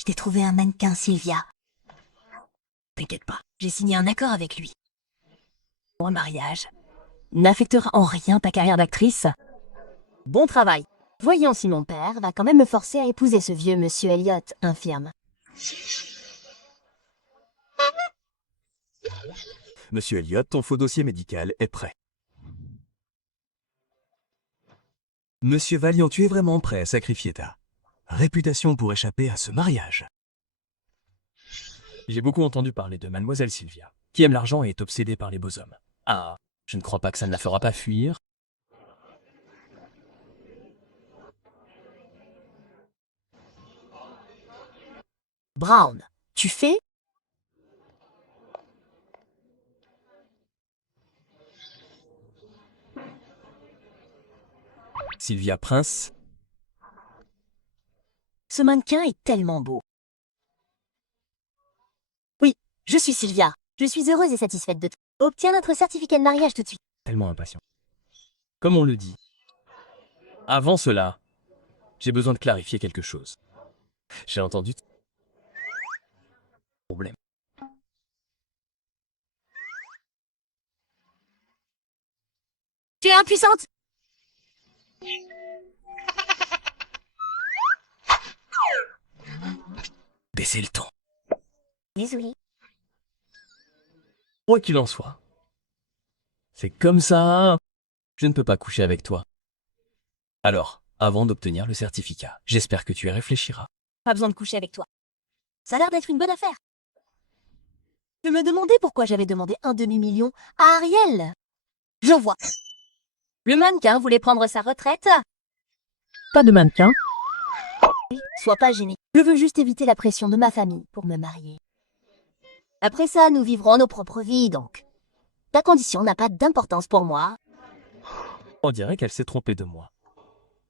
Je t'ai trouvé un mannequin, Sylvia. T'inquiète pas, j'ai signé un accord avec lui. Mon mariage n'affectera en rien ta carrière d'actrice. Bon travail. Voyons si mon père va quand même me forcer à épouser ce vieux monsieur Elliot, infirme. Monsieur Elliot, ton faux dossier médical est prêt. Monsieur Valiant, tu es vraiment prêt à sacrifier ta réputation pour échapper à ce mariage? J'ai beaucoup entendu parler de mademoiselle Sylvia, qui aime l'argent et est obsédée par les beaux hommes. Ah, je ne crois pas que ça ne la fera pas fuir. Brown, tu fais? Sylvia Prince, Ce mannequin est tellement beau. Oui, je suis Sylvia. Je suis heureuse et satisfaite de toi. Obtiens notre certificat de mariage tout de suite. tellement impatient. Comme on le dit. Avant cela, j'ai besoin de clarifier quelque chose. J'ai entendu... Problème. Tu es impuissante? Baissez le ton. Désolée. Quoi qu'il en soit. C'est comme ça. Je ne peux pas coucher avec toi. Alors, avant d'obtenir le certificat, j'espère que tu y réfléchiras. Pas besoin de coucher avec toi. Ça a l'air d'être une bonne affaire. Je me demandais pourquoi j'avais demandé un demi-million à Ariel. Je vois. Le mannequin voulait prendre sa retraite. Pas de mannequin. Sois pas gêné. Je veux juste éviter la pression de ma famille pour me marier. Après ça, nous vivrons nos propres vies, donc. Ta condition n'a pas d'importance pour moi. On dirait qu'elle s'est trompée de moi.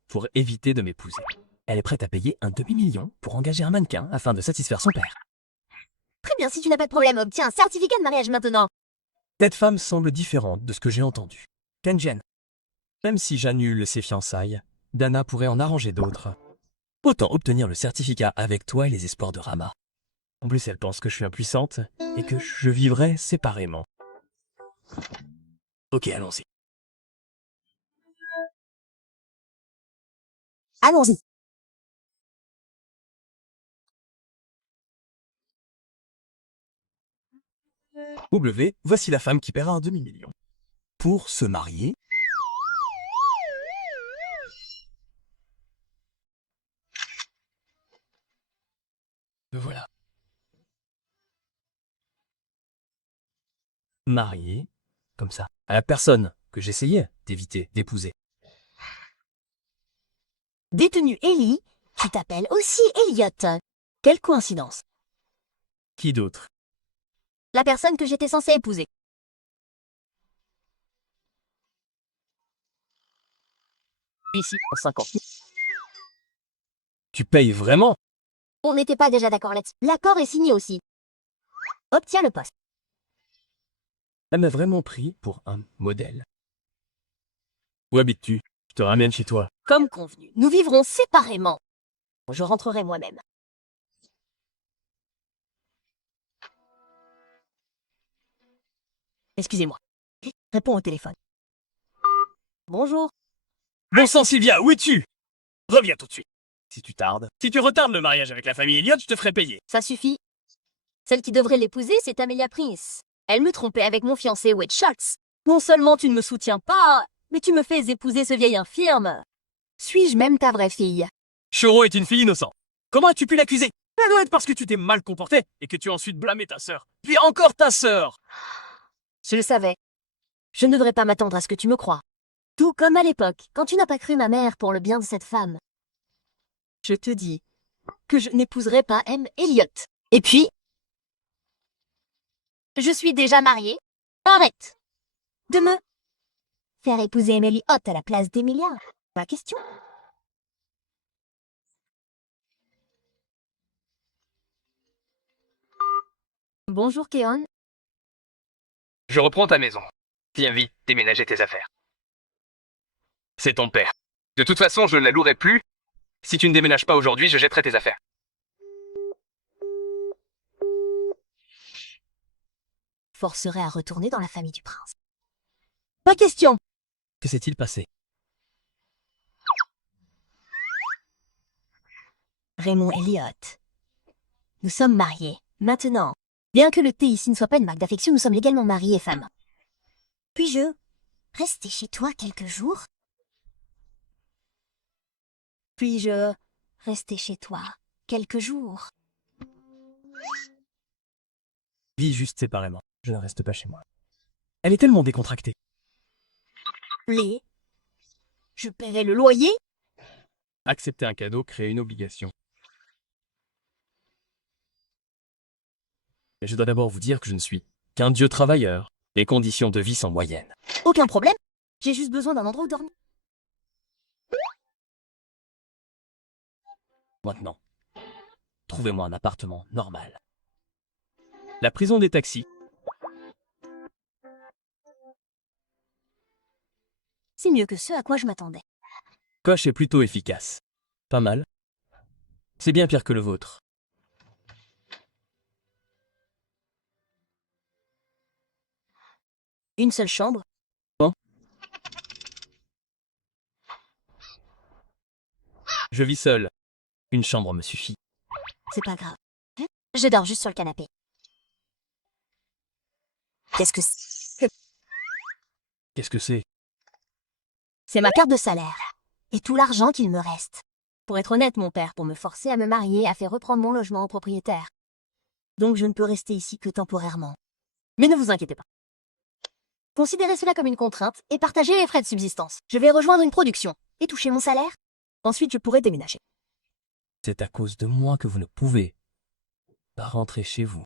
Pour éviter de m'épouser. Elle est prête à payer un demi-million pour engager un mannequin afin de satisfaire son père. Très bien, si tu n'as pas de problème, obtiens un certificat de mariage maintenant. Cette femme semble différente de ce que j'ai entendu. Tenjen. Même si j'annule ses fiançailles, Dana pourrait en arranger d'autres. Autant obtenir le certificat avec toi et les espoirs de Rama. En plus, elle pense que je suis impuissante et que je vivrai séparément. Ok, allons-y. Allons-y. W, voici la femme qui paiera un demi-million. Pour se marier. Me voilà. Marié, comme ça, à la personne que j'essayais d'éviter d'épouser. Détenu Ellie, tu t'appelles aussi Elliot. Quelle coïncidence. Qui d'autre? La personne que j'étais censée épouser. Ici, en 50 000. Tu payes vraiment? On n'était pas déjà d'accord là-dessus. L'accord est signé aussi. Obtiens le poste. Elle m'a vraiment pris pour un modèle. Où habites-tu? Je te ramène chez toi. Comme convenu, nous vivrons séparément. Je rentrerai moi-même. Excusez-moi. Réponds au téléphone. Bonjour. Bon sang, Sylvia, où es-tu? Reviens tout de suite. Si tu tardes. Si tu retardes le mariage avec la famille Elliott, je te ferai payer. Ça suffit. Celle qui devrait l'épouser, c'est Amelia Prince. Elle me trompait avec mon fiancé Wade Schultz. Non seulement tu ne me soutiens pas, mais tu me fais épouser ce vieil infirme. Suis-je même ta vraie fille? Choro est une fille innocente. Comment as-tu pu l'accuser? Ça doit être parce que tu t'es mal comporté et que tu as ensuite blâmé ta sœur. Puis encore ta sœur. Je le savais. Je ne devrais pas m'attendre à ce que tu me crois. Tout comme à l'époque, quand tu n'as pas cru ma mère pour le bien de cette femme. Je te dis que je n'épouserai pas M. Elliot. Et puis, je suis déjà mariée. Arrête de me faire épouser Emily Hott à la place d'Emilia. Pas question. Bonjour, Keon. Je reprends ta maison. Viens vite, déménager tes affaires. C'est ton père. De toute façon, je ne la louerai plus. Si tu ne déménages pas aujourd'hui, je jetterai tes affaires. forcerait à retourner dans la famille du prince. Pas question. Que s'est-il passé? Raymond Elliott. Nous sommes mariés. Maintenant, bien que le thé ici ne soit pas une marque d'affection, nous sommes légalement mariés et femmes. Puis-je rester chez toi quelques jours? Puis-je rester chez toi quelques jours? Vis juste séparément. Je ne reste pas chez moi. Elle est tellement décontractée. Je paierai le loyer? Accepter un cadeau crée une obligation. Mais je dois d'abord vous dire que je ne suis qu'un dieu travailleur. Les conditions de vie sont moyennes. Aucun problème. J'ai juste besoin d'un endroit où dormir. Maintenant, trouvez-moi un appartement normal. La prison des taxis. C'est mieux que ce à quoi je m'attendais. Coche est plutôt efficace. Pas mal. C'est bien pire que le vôtre. Une seule chambre? Je vis seul. Une chambre me suffit. C'est pas grave. Je dors juste sur le canapé. Qu'est-ce que c'est? Qu'est-ce que c'est? C'est ma carte de salaire. Et tout l'argent qu'il me reste. Pour être honnête, mon père, pour me forcer à me marier, a fait reprendre mon logement au propriétaire. Donc je ne peux rester ici que temporairement. Mais ne vous inquiétez pas. Considérez cela comme une contrainte et partagez les frais de subsistance. Je vais rejoindre une production et toucher mon salaire. Ensuite, je pourrai déménager. C'est à cause de moi que vous ne pouvez pas rentrer chez vous.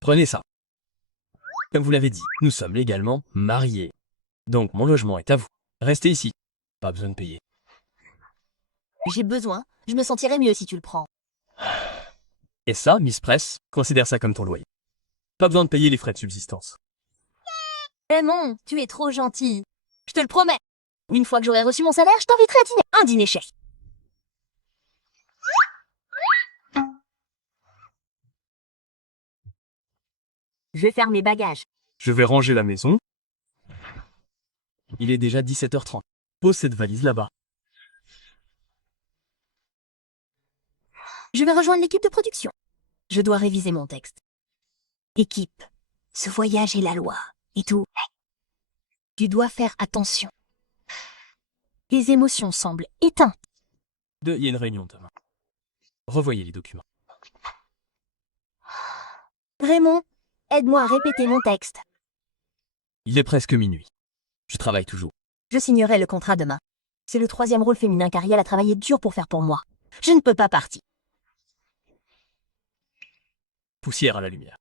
Prenez ça. Comme vous l'avez dit, nous sommes légalement mariés. Donc mon logement est à vous. Restez ici. Pas besoin de payer. J'ai besoin. Je me sentirais mieux si tu le prends. Et ça, Miss Press, considère ça comme ton loyer. Pas besoin de payer les frais de subsistance. Raymond, tu es trop gentil. Je te le promets. Une fois que j'aurai reçu mon salaire, je t'inviterai à dîner. Un dîner chèque. Je vais faire mes bagages. Je vais ranger la maison. Il est déjà 17h30. Pose cette valise là-bas. Je vais rejoindre l'équipe de production. Je dois réviser mon texte. Équipe, ce voyage est la loi. Et tout. Tu dois faire attention. Les émotions semblent éteintes. Il y a une réunion demain. Revoyez les documents. Raymond, aide-moi à répéter mon texte. Il est presque minuit. Je travaille toujours. Je signerai le contrat demain. C'est le 3e rôle féminin qu'Ariel a travaillé dur pour faire pour moi. Je ne peux pas partir. Poussière à la lumière.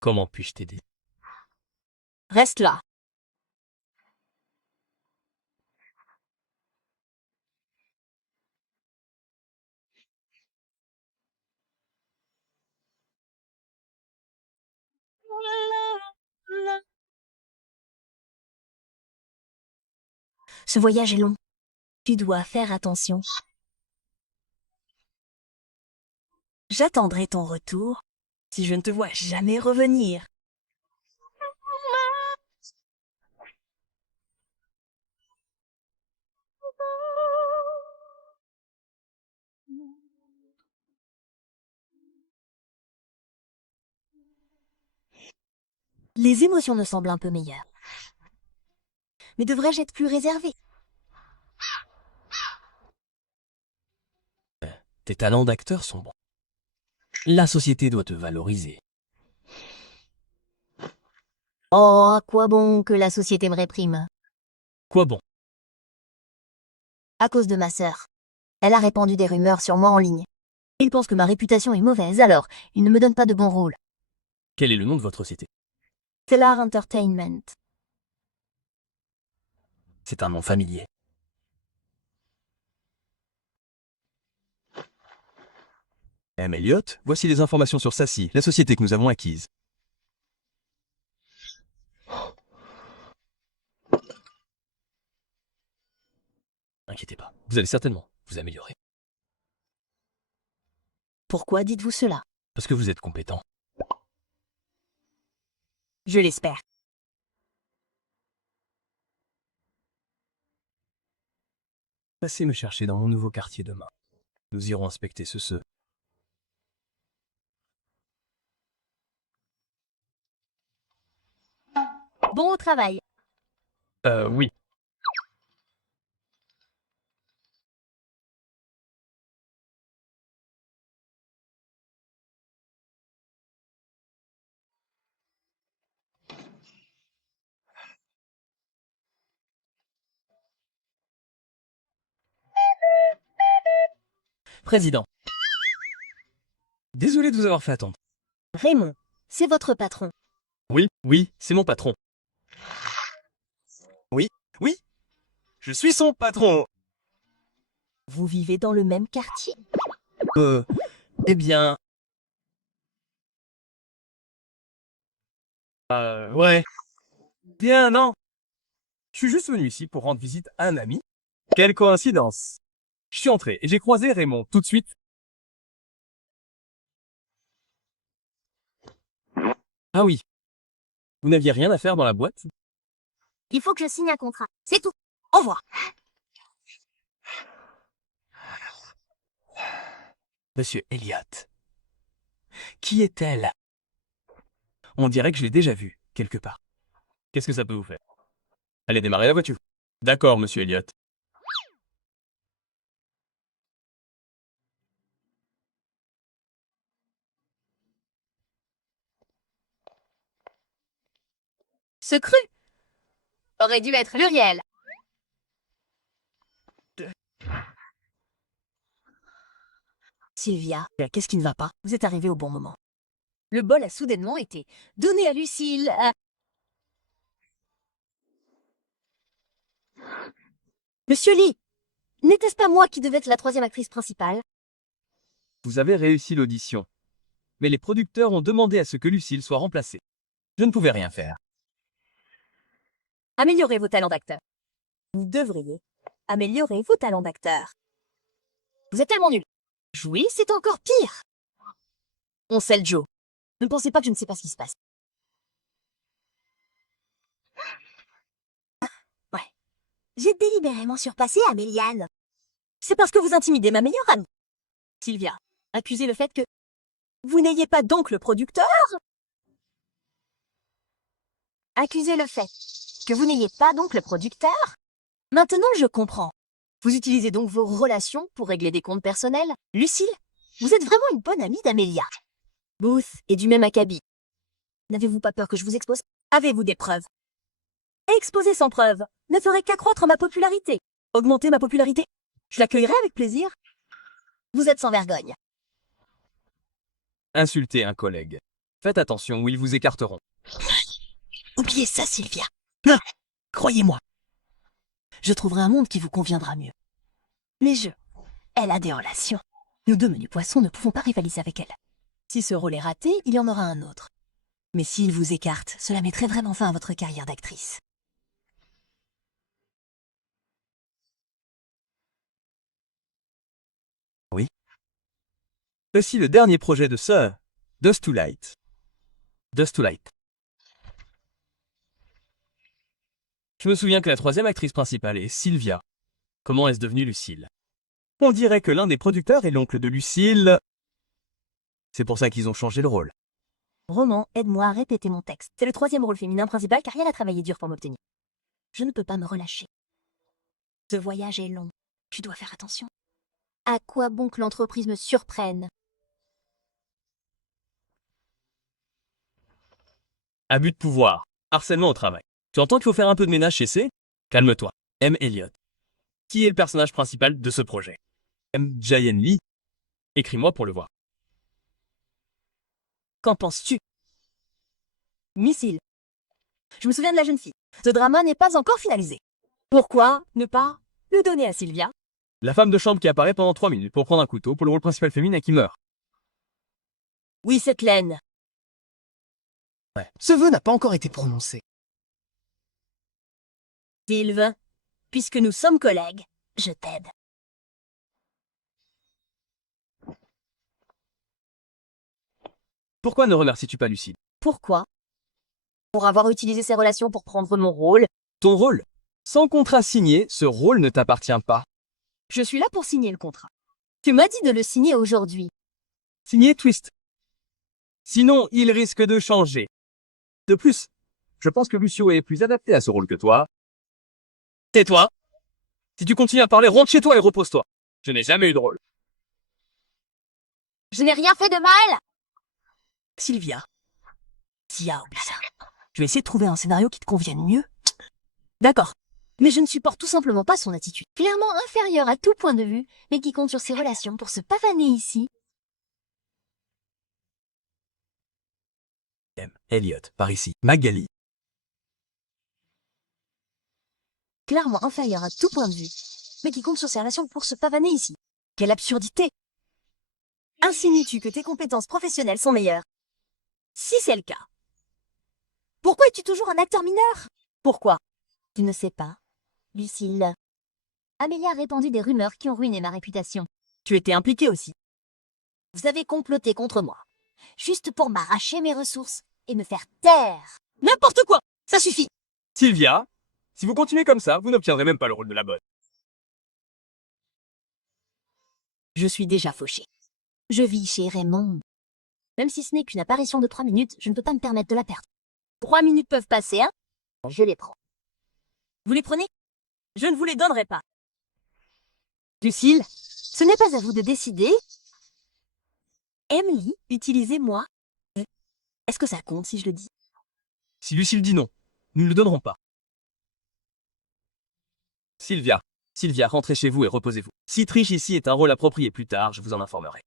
Comment puis-je t'aider? Reste là. Ce voyage est long. Tu dois faire attention. J'attendrai ton retour si je ne te vois jamais revenir. Les émotions me semblent un peu meilleures. Mais devrais-je être plus réservée? Tes talents d'acteur sont bons. La société doit te valoriser. Oh, à quoi bon que la société me réprime? Quoi bon? À cause de ma sœur. Elle a répandu des rumeurs sur moi en ligne. Il pense que ma réputation est mauvaise, alors il ne me donne pas de bons rôles. Quel est le nom de votre société? Stellar Entertainment. C'est un nom familier. M. Elliott, voici les informations sur Sassy, la société que nous avons acquise. Inquiétez pas, vous allez certainement vous améliorer. Pourquoi dites-vous cela? Parce que vous êtes compétent. Je l'espère. Passez me chercher dans mon nouveau quartier demain. Nous irons inspecter ce. Bon travail. Oui. Président. Désolé de vous avoir fait attendre. Raymond, c'est votre patron. Oui, c'est mon patron. Oui, je suis son patron. Vous vivez dans le même quartier? Eh bien... ouais. Bien, non. Je suis juste venu ici pour rendre visite à un ami. Quelle coïncidence. Je suis entré et j'ai croisé Raymond tout de suite. Ah oui. Vous n'aviez rien à faire dans la boîte? Il faut que je signe un contrat. C'est tout. Au revoir. Monsieur Elliot. Qui est-elle? On dirait que je l'ai déjà vue, quelque part. Qu'est-ce que ça peut vous faire? Allez démarrer la voiture. D'accord, monsieur Elliot. Ce cru aurait dû être Luriel. Sylvia, qu'est-ce qui ne va pas? Vous êtes arrivée au bon moment. Le bol a soudainement été donné à Lucille. Monsieur Lee, n'était-ce pas moi qui devais être la troisième actrice principale? Vous avez réussi l'audition. Mais les producteurs ont demandé à ce que Lucille soit remplacée. Je ne pouvais rien faire. Améliorez vos talents d'acteur. Vous devriez améliorer vos talents d'acteur. Vous êtes tellement nul. Jouer, c'est encore pire. On sait le Joe. Ne pensez pas que je ne sais pas ce qui se passe. Ouais. J'ai délibérément surpassé Améliane. C'est parce que vous intimidez ma meilleure amie. Sylvia, accusez le fait que vous n'ayez pas d'oncle producteur. Accusez le fait que vous n'ayez pas d'oncle producteur. Maintenant, je comprends. Vous utilisez donc vos relations pour régler des comptes personnels. Lucille, vous êtes vraiment une bonne amie d'Amélia. Booth est du même acabit. N'avez-vous pas peur que je vous expose? Avez-vous des preuves? Exposer sans preuve ne ferait qu'accroître ma popularité. Augmenter ma popularité? Je l'accueillerai avec plaisir. Vous êtes sans vergogne. Insulter un collègue. Faites attention ou ils vous écarteront. Oubliez ça, Sylvia. Non, croyez-moi. Je trouverai un monde qui vous conviendra mieux. Mais elle a des relations. Nous deux menus poissons ne pouvons pas rivaliser avec elle. Si ce rôle est raté, il y en aura un autre. Mais s'il vous écarte, cela mettrait vraiment fin à votre carrière d'actrice. Oui. Aussi le dernier projet de Sir, Dust to Light. Dust to Light. Je me souviens que la troisième actrice principale est Sylvia. Comment est-ce devenu Lucille? On dirait que l'un des producteurs est l'oncle de Lucille. C'est pour ça qu'ils ont changé le rôle. Roman, aide-moi à répéter mon texte. C'est le troisième rôle féminin principal car elle a travaillé dur pour m'obtenir. Je ne peux pas me relâcher. Ce voyage est long. Tu dois faire attention. À quoi bon que l'entreprise me surprenne? Abus de pouvoir. Harcèlement au travail. Tu entends qu'il faut faire un peu de ménage chez C? Calme-toi. M. Elliot. Qui est le personnage principal de ce projet? M. Jayen Lee. Écris-moi pour le voir. Qu'en penses-tu? Missile. Je me souviens de la jeune fille. Ce drama n'est pas encore finalisé. Pourquoi ne pas le donner à Sylvia? La femme de chambre qui apparaît pendant 3 minutes pour prendre un couteau pour le rôle principal féminin qui meurt. Oui, c'est Laine. Ouais. Ce vœu n'a pas encore été prononcé. Sylve, puisque nous sommes collègues, je t'aide. Pourquoi ne remercies-tu pas Lucille? Pourquoi? Pour avoir utilisé ces relations pour prendre mon rôle. Ton rôle? Sans contrat signé, ce rôle ne t'appartient pas. Je suis là pour signer le contrat. Tu m'as dit de le signer aujourd'hui. Signé Twist. Sinon, il risque de changer. De plus, je pense que Lucio est plus adapté à ce rôle que toi. Tais-toi. Si tu continues à parler, rentre chez toi et repose-toi. Je n'ai jamais eu de rôle. Je n'ai rien fait de mal. Sylvia. Sia, oublie ça. Je vais essayer de trouver un scénario qui te convienne mieux. D'accord. Mais je ne supporte tout simplement pas son attitude. Clairement inférieure à tout point de vue, mais qui compte sur ses relations pour se pavaner ici. Elliot, par ici. Magali. Clairement inférieure à tout point de vue, mais qui compte sur ses relations pour se pavaner ici. Quelle absurdité! Insinues-tu que tes compétences professionnelles sont meilleures? Si c'est le cas, pourquoi es-tu toujours un acteur mineur? Pourquoi? Tu ne sais pas, Lucille. Amélie a répandu des rumeurs qui ont ruiné ma réputation. Tu étais impliquée aussi. Vous avez comploté contre moi, juste pour m'arracher mes ressources et me faire taire. N'importe quoi! Ça suffit! Sylvia, si vous continuez comme ça, vous n'obtiendrez même pas le rôle de la bonne. Je suis déjà fauchée. Je vis chez Raymond. Même si ce n'est qu'une apparition de 3 minutes, je ne peux pas me permettre de la perdre. 3 minutes peuvent passer, hein? Je les prends. Vous les prenez? Je ne vous les donnerai pas. Lucille, ce n'est pas à vous de décider. Emily, utilisez-moi. Est-ce que ça compte si je le dis? Si Lucille dit non, nous ne le donnerons pas. Sylvia, rentrez chez vous et reposez-vous. Si triche ici est un rôle approprié plus tard, je vous en informerai.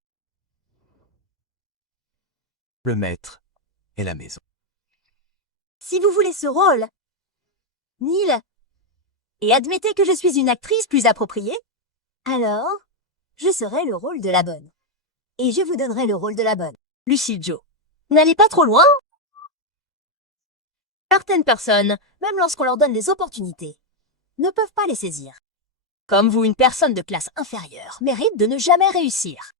Le maître et la maison. Si vous voulez ce rôle, Neil, et admettez que je suis une actrice plus appropriée, alors je serai le rôle de la bonne. Et je vous donnerai le rôle de la bonne. Lucille Joe. N'allez pas trop loin. Certaines personnes, même lorsqu'on leur donne des opportunités, ne peuvent pas les saisir. Comme vous, une personne de classe inférieure mérite de ne jamais réussir.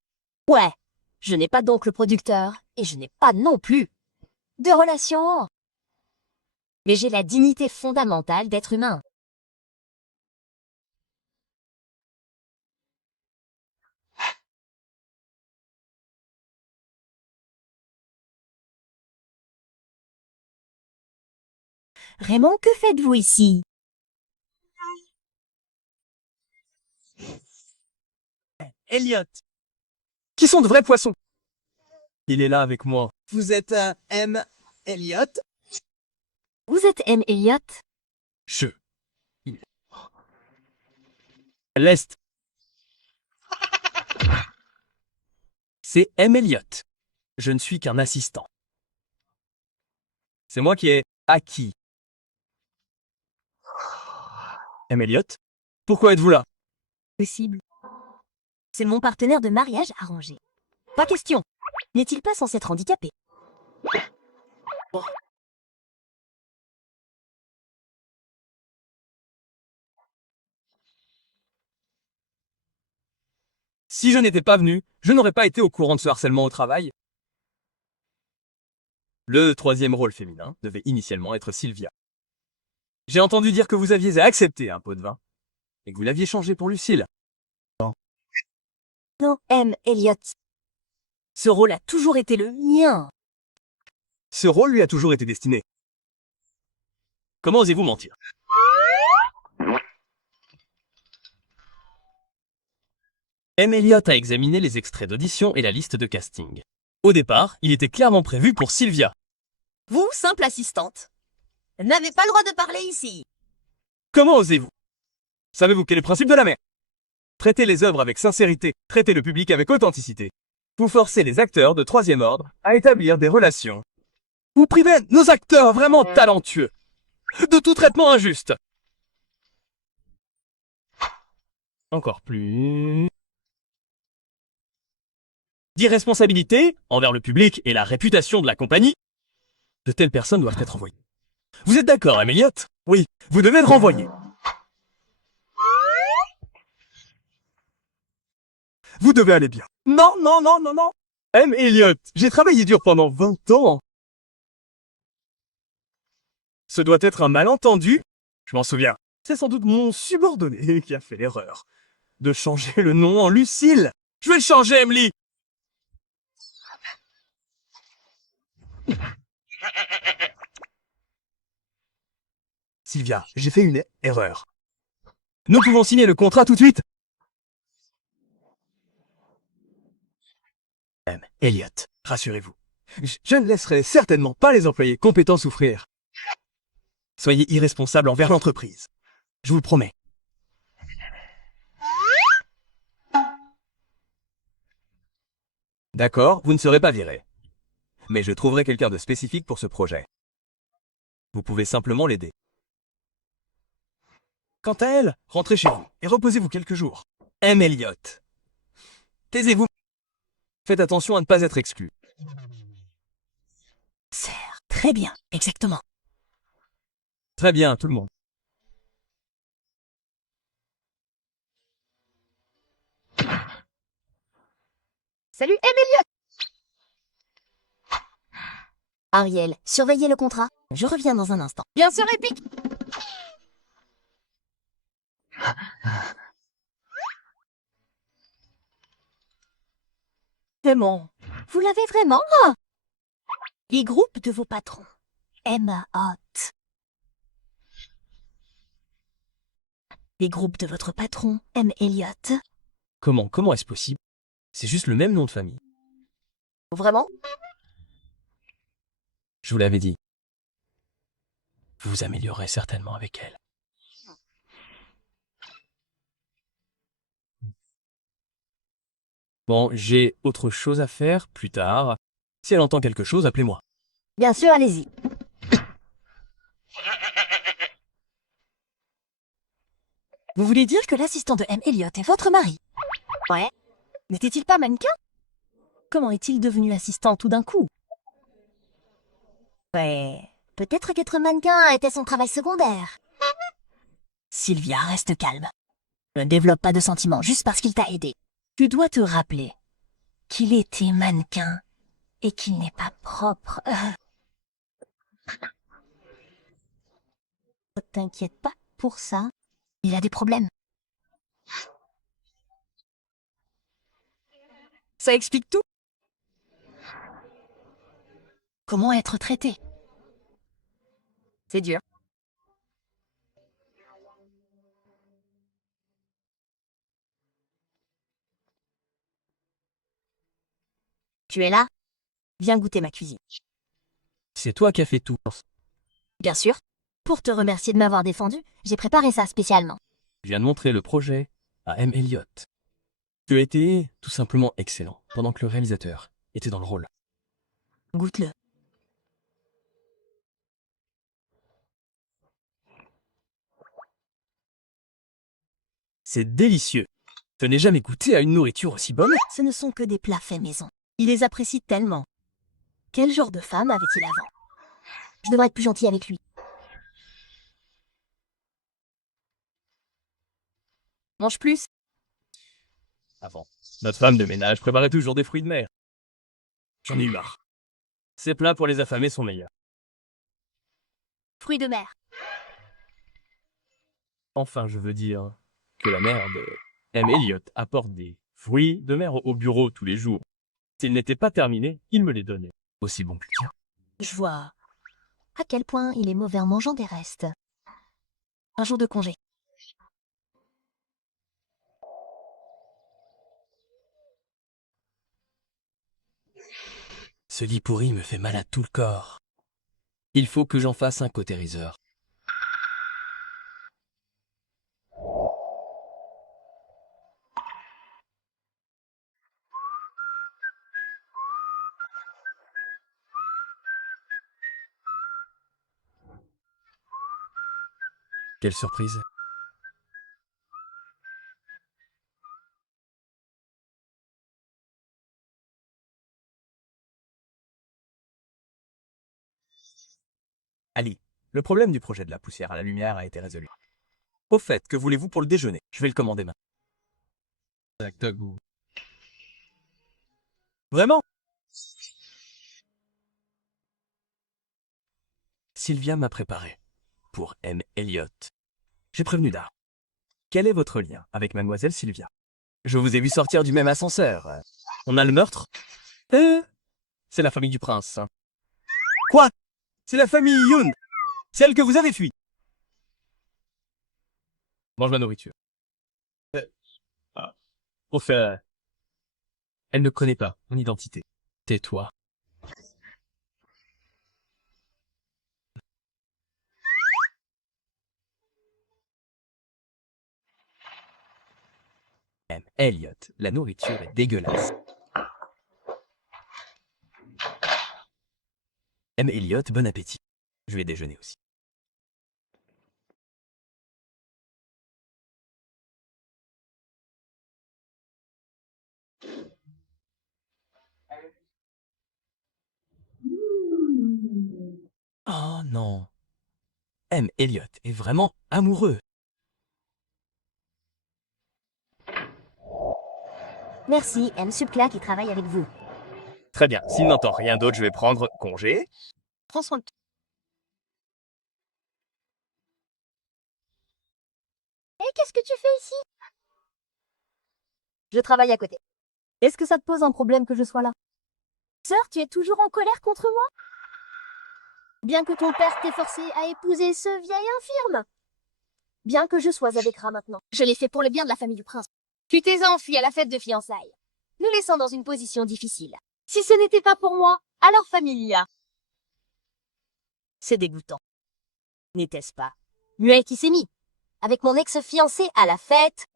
Ouais, je n'ai pas donc le producteur, et je n'ai pas non plus de relation. Mais j'ai la dignité fondamentale d'être humain. Raymond, que faites-vous ici? Elliot, qui sont de vrais poissons. Il est là avec moi. Vous êtes un M. Elliot? Vous êtes M. Elliot? L'Est. C'est M. Elliot. Je ne suis qu'un assistant. C'est moi qui ai acquis. M. Elliot, pourquoi êtes-vous là? Possible. C'est mon partenaire de mariage arrangé. Pas question. N'est-il pas censé être handicapé? Si je n'étais pas venu, je n'aurais pas été au courant de ce harcèlement au travail. Le troisième rôle féminin devait initialement être Sylvia. J'ai entendu dire que vous aviez accepté un pot de vin et que vous l'aviez changé pour Lucille. Non, M. Elliot. Ce rôle a toujours été le mien. Ce rôle lui a toujours été destiné. Comment osez-vous mentir? M. Elliot a examiné les extraits d'audition et la liste de casting. Au départ, il était clairement prévu pour Sylvia. Vous, simple assistante, n'avez pas le droit de parler ici. Comment osez-vous? Savez-vous quel est le principe de la mer? Traitez les œuvres avec sincérité, traitez le public avec authenticité. Vous forcez les acteurs de troisième ordre à établir des relations. Vous privez nos acteurs vraiment talentueux de tout traitement injuste. Encore plus... d'irresponsabilité envers le public et la réputation de la compagnie. De telles personnes doivent être renvoyées. Vous êtes d'accord, M. Elliot? Oui, vous devez être renvoyé. Vous devez aller bien. Non, non, non, non, non. Elliot, j'ai travaillé dur pendant 20 ans. Ce doit être un malentendu. Je m'en souviens. C'est sans doute mon subordonné qui a fait l'erreur de changer le nom en Lucille. Je vais le changer, Emily. Sylvia, j'ai fait une erreur. Nous pouvons signer le contrat tout de suite. Elliot, rassurez-vous. Je ne laisserai certainement pas les employés compétents souffrir. Soyez irresponsable envers l'entreprise. Je vous le promets. D'accord, vous ne serez pas viré. Mais je trouverai quelqu'un de spécifique pour ce projet. Vous pouvez simplement l'aider. Quant à elle, rentrez chez vous et reposez-vous quelques jours. M. Elliot. Taisez-vous. Faites attention à ne pas être exclu. Serre. Très bien, exactement. Très bien, tout le monde. Salut, Emilio. Ariel, surveillez le contrat. Je reviens dans un instant. Bien sûr, Épique. Vraiment. Vous l'avez vraiment? Les groupes de vos patrons. Emma Hot. Les groupes de votre patron, M. Elliot. Comment est-ce possible? C'est juste le même nom de famille. Vraiment? Je vous l'avais dit. Vous vous améliorerez certainement avec elle. Bon, j'ai autre chose à faire plus tard. Si elle entend quelque chose, appelez-moi. Bien sûr, allez-y. Vous voulez dire que l'assistant de M. Elliot est votre mari? Ouais. N'était-il pas mannequin? Comment est-il devenu assistant tout d'un coup? Ouais. Peut-être qu'être mannequin était son travail secondaire. Sylvia, reste calme. Ne développe pas de sentiments juste parce qu'il t'a aidé. Tu dois te rappeler qu'il était mannequin et qu'il n'est pas propre. Ne t'inquiète pas pour ça. Il a des problèmes. Ça explique tout. Comment être traité? C'est dur. Tu es là? Viens goûter ma cuisine. C'est toi qui as fait tout. Bien sûr. Pour te remercier de m'avoir défendu, j'ai préparé ça spécialement. Je viens de montrer le projet à M. Elliot. Tu as été tout simplement excellent, pendant que le réalisateur était dans le rôle. Goûte-le. C'est délicieux. Je n'ai jamais goûté à une nourriture aussi bonne. Ce ne sont que des plats faits maison. Il les apprécie tellement. Quel genre de femme avait-il avant? Je devrais être plus gentille avec lui. Mange plus. Avant, notre femme de ménage préparait toujours des fruits de mer. J'en ai eu marre. Ces plats pour les affamés sont meilleurs. Fruits de mer. Enfin, je veux dire que la mère de M. Elliot apporte des fruits de mer au bureau tous les jours. S'ils n'étaient pas terminés, il me les donnait. Aussi bon que le tien. Je vois à quel point il est mauvais en mangeant des restes. Un jour de congé. Ce lit pourri me fait mal à tout le corps. Il faut que j'en fasse un cautériseur. Quelle surprise. Ali, le problème du projet de la poussière à la lumière a été résolu. Au fait, que voulez-vous pour le déjeuner? Je vais le commander maintenant. Vraiment? Sylvia m'a préparé pour M. Elliot. J'ai prévenu Dar. Quel est votre lien avec mademoiselle Sylvia? Je vous ai vu sortir du même ascenseur. On a le meurtre? C'est la famille du prince. Quoi? C'est la famille Yoon, celle que vous avez fui. Mange ma nourriture. Au fait, elle ne connaît pas mon identité. Tais-toi. M. Elliot, la nourriture est dégueulasse. M. Elliot, bon appétit. Je vais déjeuner aussi. Oh non. M. Elliot est vraiment amoureux. Merci, M. Subcla qui travaille avec vous. Très bien, s'il n'entend rien d'autre, je vais prendre congé. Prends soin de toi. Et qu'est-ce que tu fais ici? Je travaille à côté. Est-ce que ça te pose un problème que je sois là? Sœur, tu es toujours en colère contre moi? Bien que ton père t'ait forcé à épouser ce vieil infirme. Bien que je sois avec Ra maintenant. Je l'ai fait pour le bien de la famille du prince. Tu t'es enfui à la fête de fiançailles, nous laissant dans une position difficile. Si ce n'était pas pour moi, alors Familia. C'est dégoûtant. N'était-ce pas Muet qui s'est mis, avec mon ex-fiancé à la fête.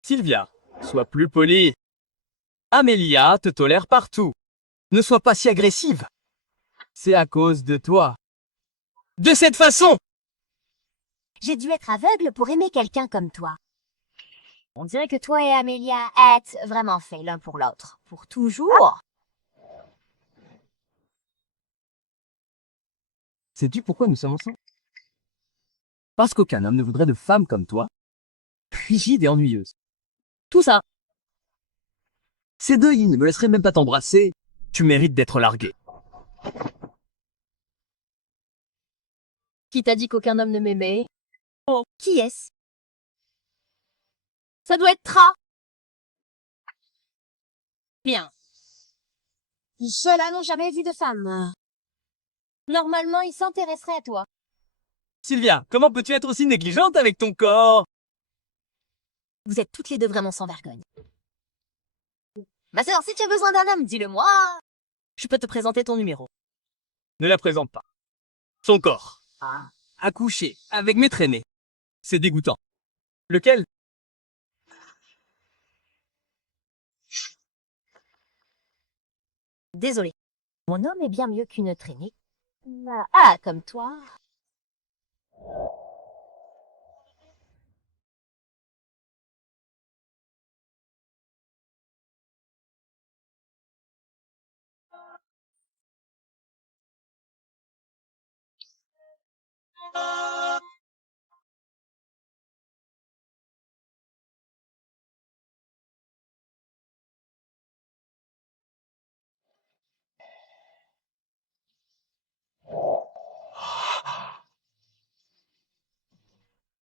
Sylvia, sois plus polie. Amélia te tolère partout. Ne sois pas si agressive. C'est à cause de toi. De cette façon! J'ai dû être aveugle pour aimer quelqu'un comme toi. On dirait que toi et Amélia êtes vraiment faits l'un pour l'autre. Pour toujours. Sais-tu pourquoi nous sommes ensemble? Parce qu'aucun homme ne voudrait de femme comme toi, rigide et ennuyeuse. Tout ça. Ces deux, ils ne me laisseraient même pas t'embrasser. Tu mérites d'être largué. Qui t'a dit qu'aucun homme ne m'aimait? Oh, qui est-ce? Ça doit être Tra. Bien. Ceux-là n'ont jamais vu de femme. Normalement, ils s'intéresseraient à toi. Sylvia, comment peux-tu être aussi négligente avec ton corps? Vous êtes toutes les deux vraiment sans vergogne. Ma sœur, si tu as besoin d'un homme, dis-le-moi. Je peux te présenter ton numéro. Ne la présente pas. Son corps. Ah. Accouché, avec mes traînées. C'est dégoûtant. Lequel? Désolé. Mon homme est bien mieux qu'une traînée. Ah, comme toi.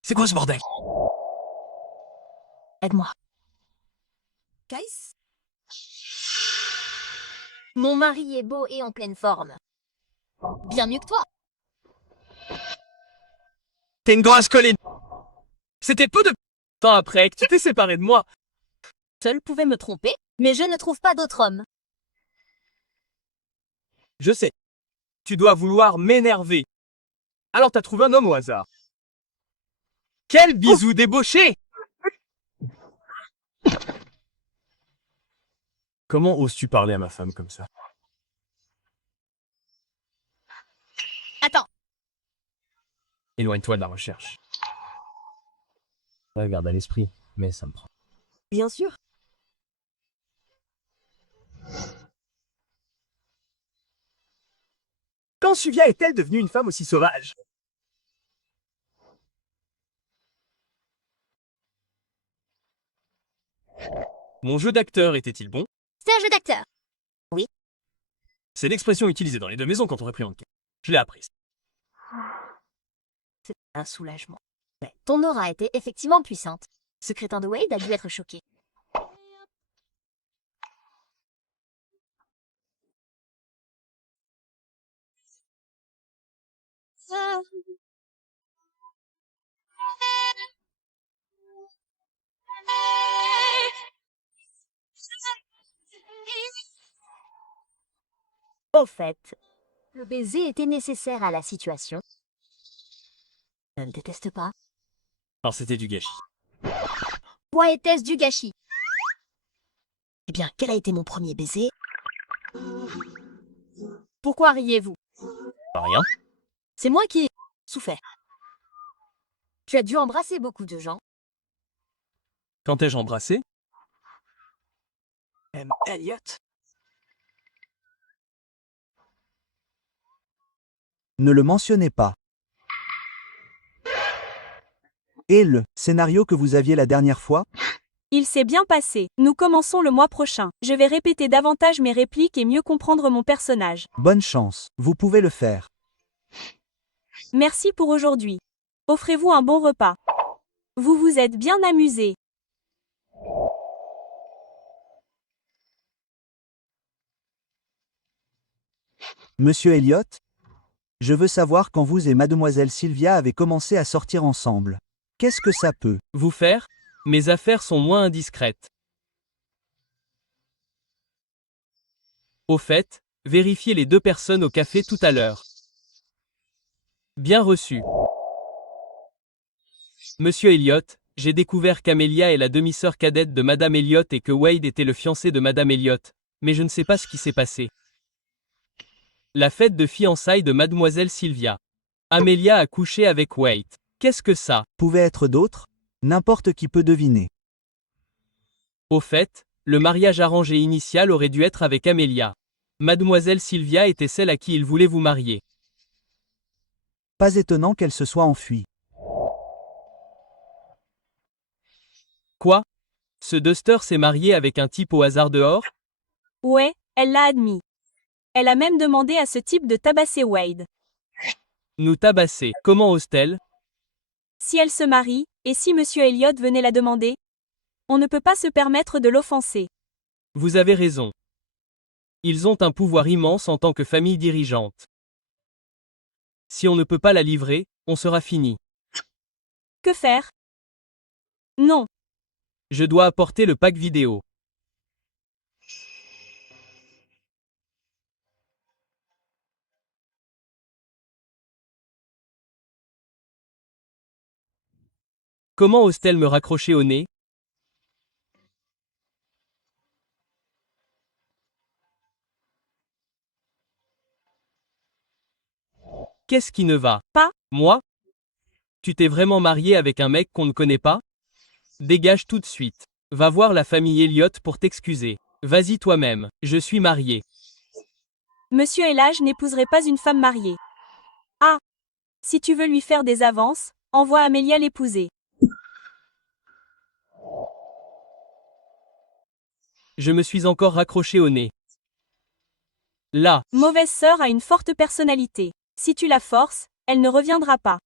C'est quoi ce bordel? Aide-moi. Kais? Mon mari est beau et en pleine forme. Bien mieux que toi. T'es une grosse colline. C'était peu de temps après que tu t'es séparé de moi. Seul pouvait me tromper, mais je ne trouve pas d'autre homme. Je sais. Tu dois vouloir m'énerver. Alors t'as trouvé un homme au hasard. Quel bisou débauché! Comment oses-tu parler à ma femme comme ça? Attends. Éloigne-toi de la recherche. Ça garde à l'esprit, mais ça me prend. Bien sûr. Quand Sylvia est-elle devenue une femme aussi sauvage? Mon jeu d'acteur était-il bon? Sœur, jeu d'acteur. C'est l'expression utilisée dans les deux maisons quand on répond en quête. Je l'ai apprise. C'est un soulagement. Ouais, ton aura était effectivement puissante. Ce crétin de Wade a dû être choqué. Au fait, le baiser était nécessaire à la situation. Je ne déteste pas. Alors c'était du gâchis. Quoi était-ce du gâchis? Eh bien, quel a été mon premier baiser? Pourquoi riez-vous? Rien. C'est moi qui ai souffert. Tu as dû embrasser beaucoup de gens. Quand ai-je embrassé? M. Elliot. Ne le mentionnez pas. Et le scénario que vous aviez la dernière fois? Il s'est bien passé. Nous commençons le mois prochain. Je vais répéter davantage mes répliques et mieux comprendre mon personnage. Bonne chance, vous pouvez le faire. Merci pour aujourd'hui. Offrez-vous un bon repas. Vous vous êtes bien amusé. Monsieur Elliot? Je veux savoir quand vous et mademoiselle Sylvia avez commencé à sortir ensemble. Qu'est-ce que ça peut? Vous faire? Mes affaires sont moins indiscrètes. Au fait, vérifiez les deux personnes au café tout à l'heure. Bien reçu. Monsieur Elliot, j'ai découvert qu'Amelia est la demi-sœur cadette de Madame Elliot et que Wade était le fiancé de Madame Elliot, mais je ne sais pas ce qui s'est passé. La fête de fiançailles de Mademoiselle Sylvia. Amelia a couché avec Wade. Qu'est-ce que ça? Pouvait être d'autres? N'importe qui peut deviner. Au fait, le mariage arrangé initial aurait dû être avec Amelia. Mademoiselle Sylvia était celle à qui il voulait vous marier. Pas étonnant qu'elle se soit enfuie. Quoi? Ce Duster s'est marié avec un type au hasard dehors? Ouais, elle l'a admis. Elle a même demandé à ce type de tabasser Wade. Nous tabasser. Comment ose-t-elle? Si elle se marie, et si Monsieur Elliot venait la demander? On ne peut pas se permettre de l'offenser. Vous avez raison. Ils ont un pouvoir immense en tant que famille dirigeante. Si on ne peut pas la livrer, on sera fini. Que faire? Non. Je dois apporter le pack vidéo. Comment ose-t-elle me raccrocher au nez? Qu'est-ce qui ne va pas? Moi? Tu t'es vraiment marié avec un mec qu'on ne connaît pas? Dégage tout de suite. Va voir la famille Elliot pour t'excuser. Vas-y toi-même, je suis marié. Monsieur Elage n'épouserait pas une femme mariée. Ah! Si tu veux lui faire des avances, envoie Amélia l'épouser. Je me suis encore raccroché au nez. Là. Mauvaise sœur a une forte personnalité. Si tu la forces, elle ne reviendra pas.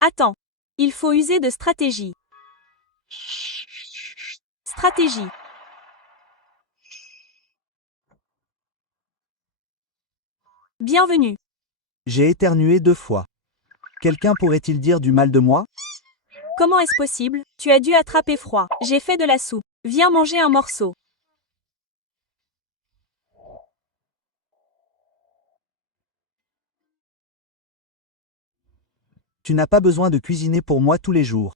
Attends. Il faut user de stratégie. Stratégie. Bienvenue. J'ai éternué 2 fois. Quelqu'un pourrait-il dire du mal de moi? Comment est-ce possible? Tu as dû attraper froid. J'ai fait de la soupe. Viens manger un morceau. Tu n'as pas besoin de cuisiner pour moi tous les jours.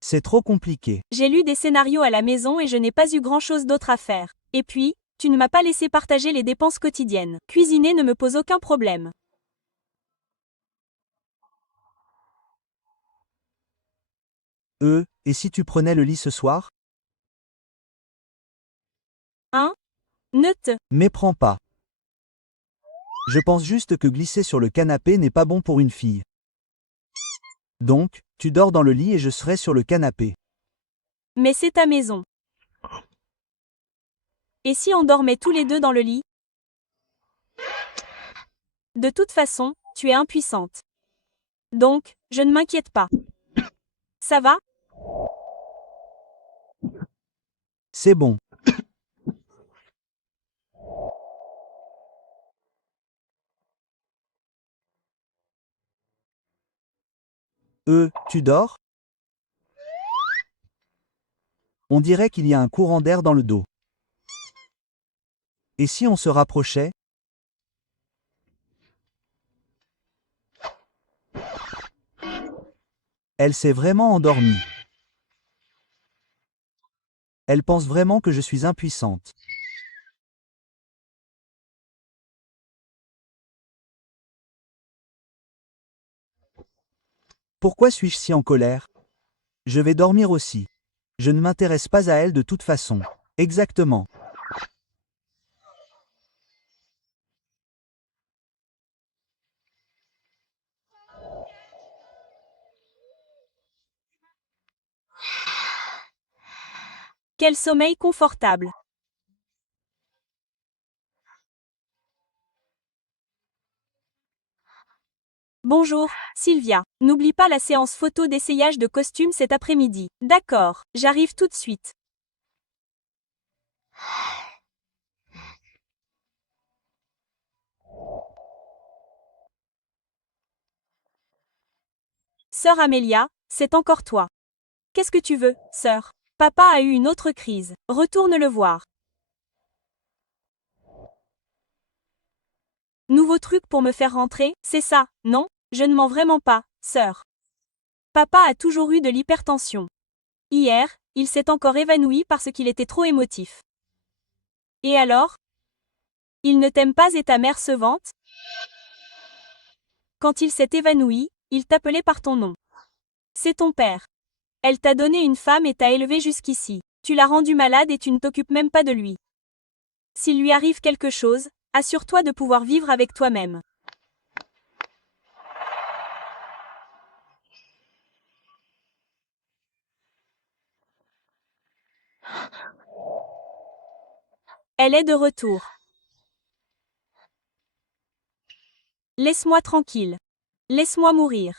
C'est trop compliqué. J'ai lu des scénarios à la maison et je n'ai pas eu grand-chose d'autre à faire. Et puis, tu ne m'as pas laissé partager les dépenses quotidiennes. Cuisiner ne me pose aucun problème. Et si tu prenais le lit ce soir? Hein? Ne te... Méprends pas. Je pense juste que glisser sur le canapé n'est pas bon pour une fille. Donc, tu dors dans le lit et je serai sur le canapé. Mais c'est ta maison. Et si on dormait tous les deux dans le lit? De toute façon, tu es impuissante. Donc, je ne m'inquiète pas. Ça va? C'est bon. Tu dors? On dirait qu'il y a un courant d'air dans le dos. Et si on se rapprochait? Elle s'est vraiment endormie. Elle pense vraiment que je suis impuissante. Pourquoi suis-je si en colère? Je vais dormir aussi. Je ne m'intéresse pas à elle de toute façon. Exactement. Quel sommeil confortable. Bonjour, Sylvia. N'oublie pas la séance photo d'essayage de costumes cet après-midi. D'accord, j'arrive tout de suite. Sœur Amélia, c'est encore toi. Qu'est-ce que tu veux, sœur? Papa a eu une autre crise. Retourne le voir. Nouveau truc pour me faire rentrer, c'est ça, non? Je ne mens vraiment pas, sœur. Papa a toujours eu de l'hypertension. Hier, il s'est encore évanoui parce qu'il était trop émotif. Et alors? Il ne t'aime pas et ta mère se vante? Quand il s'est évanoui, il t'appelait par ton nom. C'est ton père. Elle t'a donné une femme et t'a élevé jusqu'ici. Tu l'as rendu malade et tu ne t'occupes même pas de lui. S'il lui arrive quelque chose, assure-toi de pouvoir vivre avec toi-même. Elle est de retour. Laisse-moi tranquille. Laisse-moi mourir.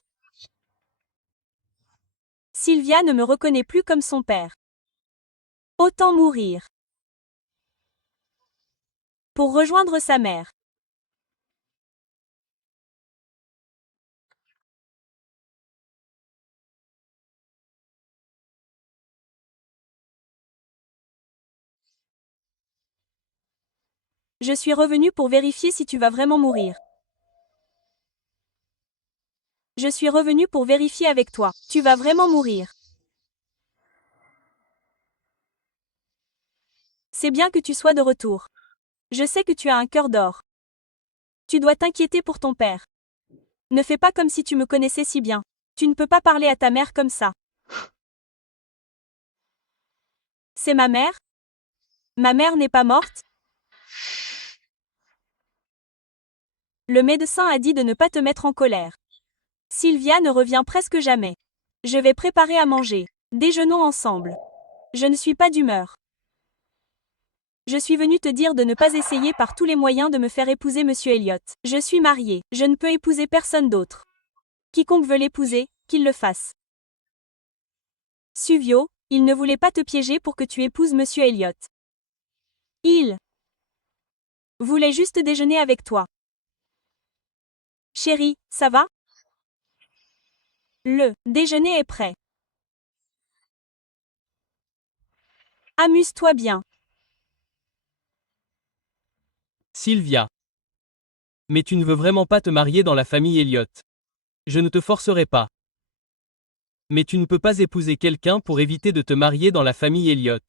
Sylvia ne me reconnaît plus comme son père. Autant mourir. Pour rejoindre sa mère. Je suis revenu pour vérifier si tu vas vraiment mourir. Je suis revenu pour vérifier avec toi. Tu vas vraiment mourir. C'est bien que tu sois de retour. Je sais que tu as un cœur d'or. Tu dois t'inquiéter pour ton père. Ne fais pas comme si tu me connaissais si bien. Tu ne peux pas parler à ta mère comme ça. C'est ma mère? Ma mère n'est pas morte? Le médecin a dit de ne pas te mettre en colère. Sylvia ne revient presque jamais. Je vais préparer à manger. Déjeunons ensemble. Je ne suis pas d'humeur. Je suis venu te dire de ne pas essayer par tous les moyens de me faire épouser Monsieur Elliot. Je suis mariée. Je ne peux épouser personne d'autre. Quiconque veut l'épouser, qu'il le fasse. Suvio, il ne voulait pas te piéger pour que tu épouses Monsieur Elliot. Il voulait juste déjeuner avec toi. Chérie, ça va? Le déjeuner est prêt. Amuse-toi bien. Sylvia. Mais tu ne veux vraiment pas te marier dans la famille Elliott. Je ne te forcerai pas. Mais tu ne peux pas épouser quelqu'un pour éviter de te marier dans la famille Elliott.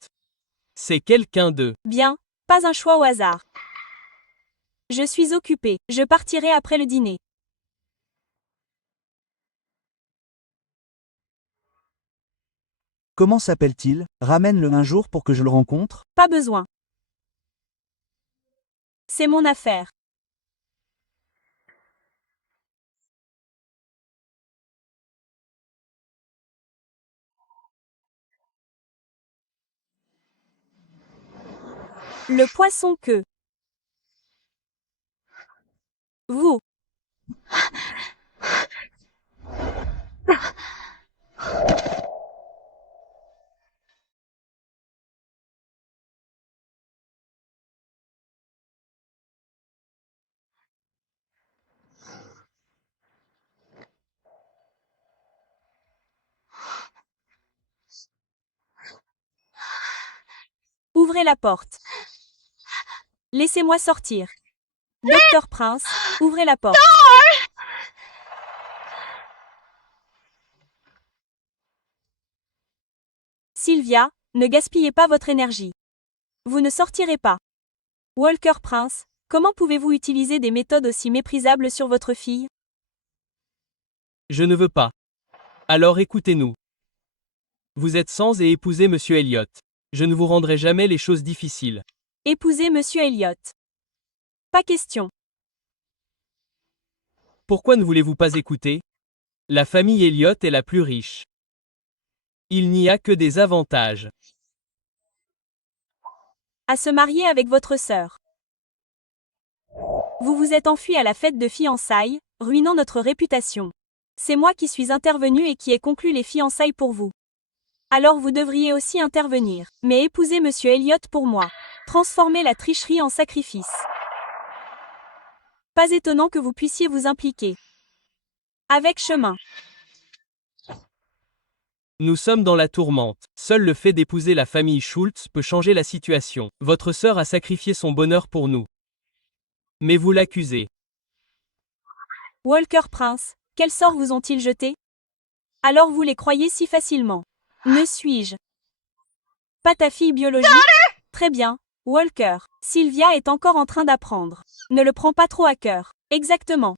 C'est quelqu'un de... Bien, pas un choix au hasard. Je suis occupée. Je partirai après le dîner. Comment s'appelle-t-il? Ramène-le un jour pour que je le rencontre. Pas besoin. C'est mon affaire. Le poisson que vous ouvrez la porte. Laissez-moi sortir. Docteur Prince, ouvrez la porte. Sylvia, ne gaspillez pas votre énergie. Vous ne sortirez pas. Walker Prince, comment pouvez-vous utiliser des méthodes aussi méprisables sur votre fille? Je ne veux pas. Alors écoutez-nous. Vous êtes sans et épousez Monsieur Elliot. Je ne vous rendrai jamais les choses difficiles. Épousez Monsieur Elliot. Pas question. Pourquoi ne voulez-vous pas écouter? La famille Elliot est la plus riche. Il n'y a que des avantages. À se marier avec votre sœur. Vous vous êtes enfui à la fête de fiançailles, ruinant notre réputation. C'est moi qui suis intervenu et qui ai conclu les fiançailles pour vous. Alors vous devriez aussi intervenir. Mais épousez Monsieur Elliot pour moi. Transformez la tricherie en sacrifice. Pas étonnant que vous puissiez vous impliquer. Avec chemin. Nous sommes dans la tourmente. Seul le fait d'épouser la famille Schultz peut changer la situation. Votre sœur a sacrifié son bonheur pour nous. Mais vous l'accusez. Walker Prince, quel sort vous ont-ils jeté? Alors vous les croyez si facilement? Ne suis-je pas ta fille biologique? Très bien, Walker. Sylvia est encore en train d'apprendre. Ne le prends pas trop à cœur. Exactement.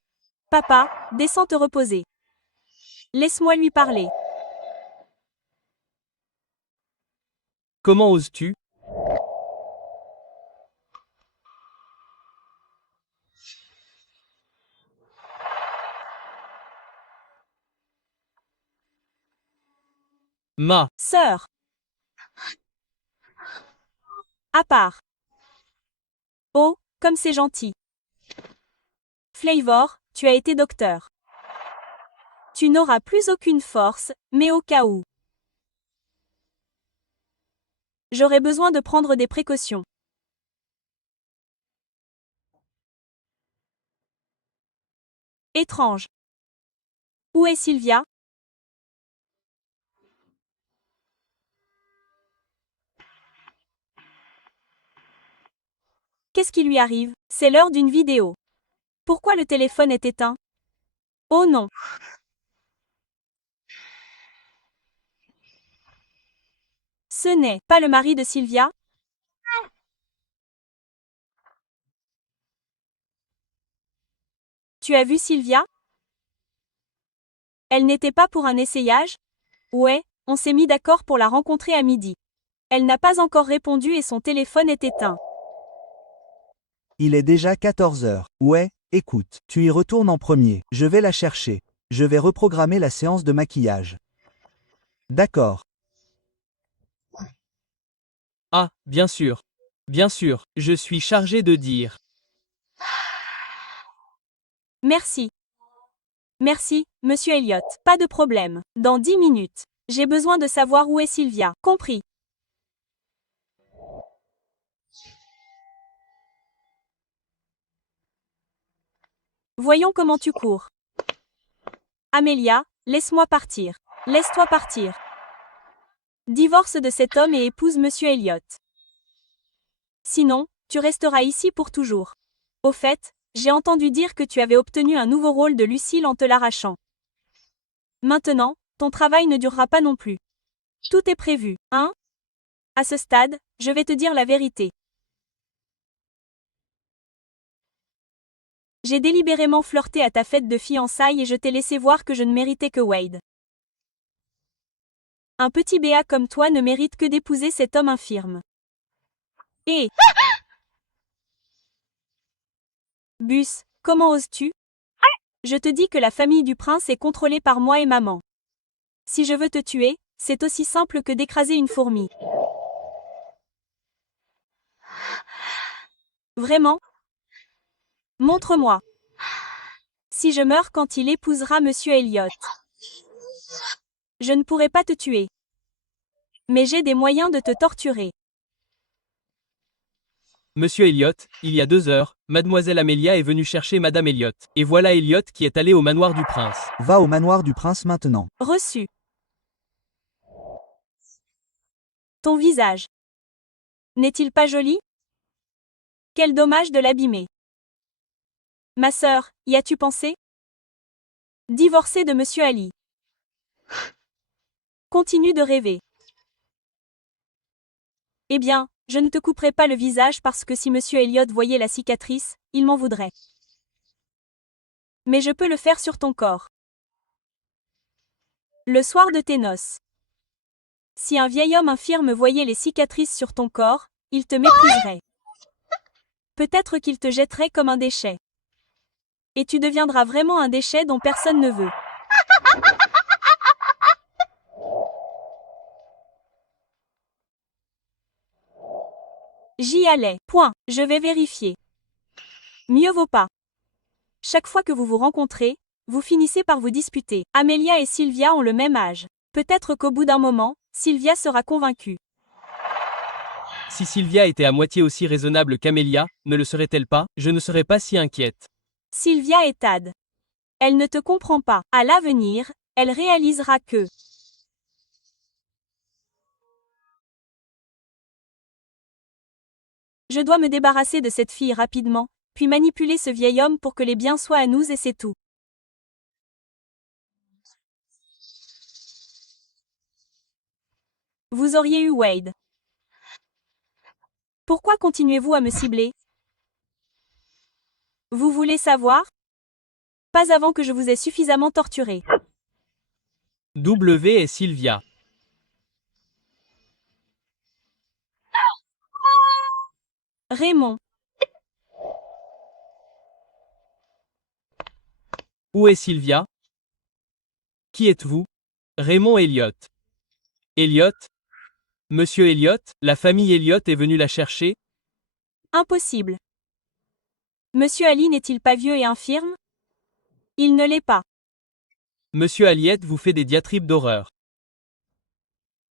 Papa, descends te reposer. Laisse-moi lui parler. Comment oses-tu? Ma. Sœur. À part. Oh, comme c'est gentil. Flavor, tu as été docteur. Tu n'auras plus aucune force, mais au cas où. J'aurai besoin de prendre des précautions. Étrange. Où est Sylvia? Qu'est-ce qui lui arrive? C'est l'heure d'une vidéo. Pourquoi le téléphone est éteint? Oh non. Ce n'est pas le mari de Sylvia? Tu as vu Sylvia? Elle n'était pas pour un essayage? Ouais, on s'est mis d'accord pour la rencontrer à midi. Elle n'a pas encore répondu et son téléphone est éteint. Il est déjà 14 heures. Ouais, écoute, tu y retournes en premier. Je vais la chercher. Je vais reprogrammer la séance de maquillage. D'accord. Ah, bien sûr. Bien sûr, je suis chargé de dire. Merci. Merci, Monsieur Elliot. Pas de problème. Dans 10 minutes. J'ai besoin de savoir où est Sylvia. Compris. Voyons comment tu cours. Amelia, laisse-moi partir. Laisse-toi partir. Divorce de cet homme et épouse Monsieur Elliot. Sinon, tu resteras ici pour toujours. Au fait, j'ai entendu dire que tu avais obtenu un nouveau rôle de Lucille en te l'arrachant. Maintenant, ton travail ne durera pas non plus. Tout est prévu, hein? À ce stade, je vais te dire la vérité. J'ai délibérément flirté à ta fête de fiançailles et je t'ai laissé voir que je ne méritais que Wade. Un petit béat comme toi ne mérite que d'épouser cet homme infirme. Et... Bus, comment oses-tu? Je te dis que la famille du prince est contrôlée par moi et maman. Si je veux te tuer, c'est aussi simple que d'écraser une fourmi. Vraiment? Montre-moi. Si je meurs quand il épousera Monsieur Elliot. Je ne pourrai pas te tuer. Mais j'ai des moyens de te torturer. Monsieur Elliot, il y a 2 heures, Mademoiselle Amélia est venue chercher Madame Elliot. Et voilà Elliot qui est allé au manoir du prince. Va au manoir du prince maintenant. Reçu. Ton visage. N'est-il pas joli? Quel dommage de l'abîmer. Ma sœur, y as-tu pensé? Divorcer de Monsieur Ali. Continue de rêver. Eh bien, je ne te couperai pas le visage parce que si Monsieur Elliot voyait la cicatrice, il m'en voudrait. Mais je peux le faire sur ton corps. Le soir de tes noces. Si un vieil homme infirme voyait les cicatrices sur ton corps, il te mépriserait. Peut-être qu'il te jetterait comme un déchet. Et tu deviendras vraiment un déchet dont personne ne veut. J'y allais. Point. Je vais vérifier. Mieux vaut pas. Chaque fois que vous vous rencontrez, vous finissez par vous disputer. Amelia et Sylvia ont le même âge. Peut-être qu'au bout d'un moment, Sylvia sera convaincue. Si Sylvia était à moitié aussi raisonnable qu'Amélia, ne le serait-elle pas? Je ne serais pas si inquiète. Sylvia est Tad. Elle ne te comprend pas. À l'avenir, elle réalisera que je dois me débarrasser de cette fille rapidement, puis manipuler ce vieil homme pour que les biens soient à nous et c'est tout. Vous auriez eu Wade. Pourquoi continuez-vous à me cibler? Vous voulez savoir? Pas avant que je vous ai suffisamment torturé. W et Sylvia. Raymond. Où est Sylvia? Qui êtes-vous? Raymond Elliot. Elliot? Monsieur Elliot, la famille Elliot est venue la chercher? Impossible. Monsieur Ali n'est-il pas vieux et infirme? Il ne l'est pas. Monsieur Aliette vous fait des diatribes d'horreur.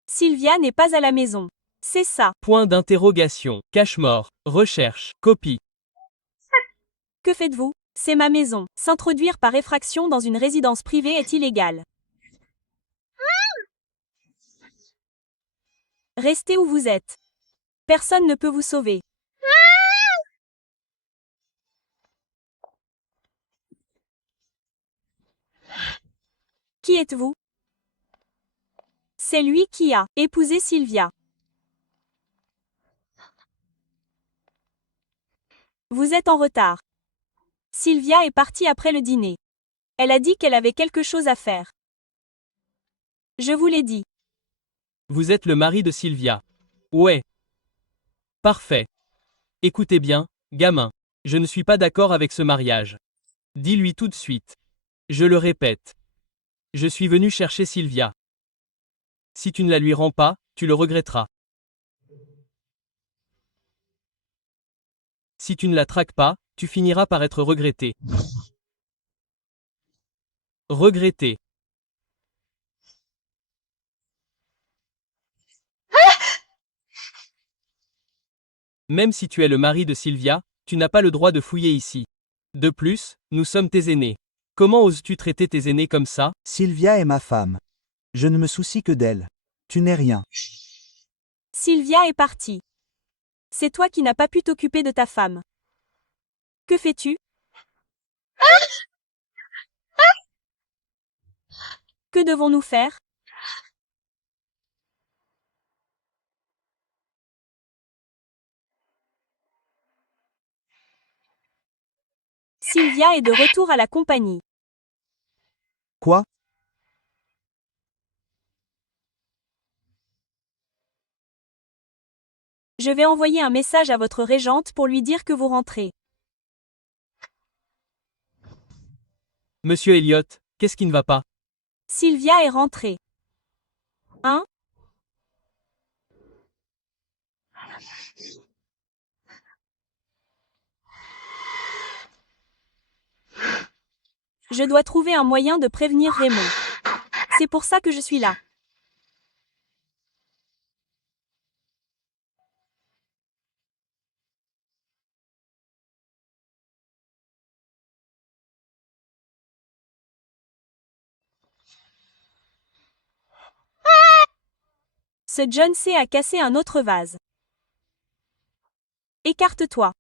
Sylvia n'est pas à la maison. C'est ça. Point d'interrogation. Cache-mort. Recherche. Copie. Que faites-vous? C'est ma maison. S'introduire par effraction dans une résidence privée est illégal. Restez où vous êtes. Personne ne peut vous sauver. Qui êtes-vous? C'est lui qui a épousé Sylvia. Vous êtes en retard. Sylvia est partie après le dîner. Elle a dit qu'elle avait quelque chose à faire. Je vous l'ai dit. Vous êtes le mari de Sylvia. Ouais. Parfait. Écoutez bien, gamin. Je ne suis pas d'accord avec ce mariage. Dis-lui tout de suite. Je le répète. Je suis venu chercher Sylvia. Si tu ne la lui rends pas, tu le regretteras. Si tu ne la traques pas, tu finiras par être regretté. Regretté. Même si tu es le mari de Sylvia, tu n'as pas le droit de fouiller ici. De plus, nous sommes tes aînés. Comment oses-tu traiter tes aînés comme ça? Sylvia est ma femme. Je ne me soucie que d'elle. Tu n'es rien. Sylvia est partie. C'est toi qui n'as pas pu t'occuper de ta femme. Que fais-tu? Que devons-nous faire? Sylvia est de retour à la compagnie. Quoi? Je vais envoyer un message à votre régente pour lui dire que vous rentrez. Monsieur Elliot, qu'est-ce qui ne va pas? Sylvia est rentrée. Hein? Je dois trouver un moyen de prévenir Raymond. C'est pour ça que je suis là. Ce John C. a cassé un autre vase. Écarte-toi.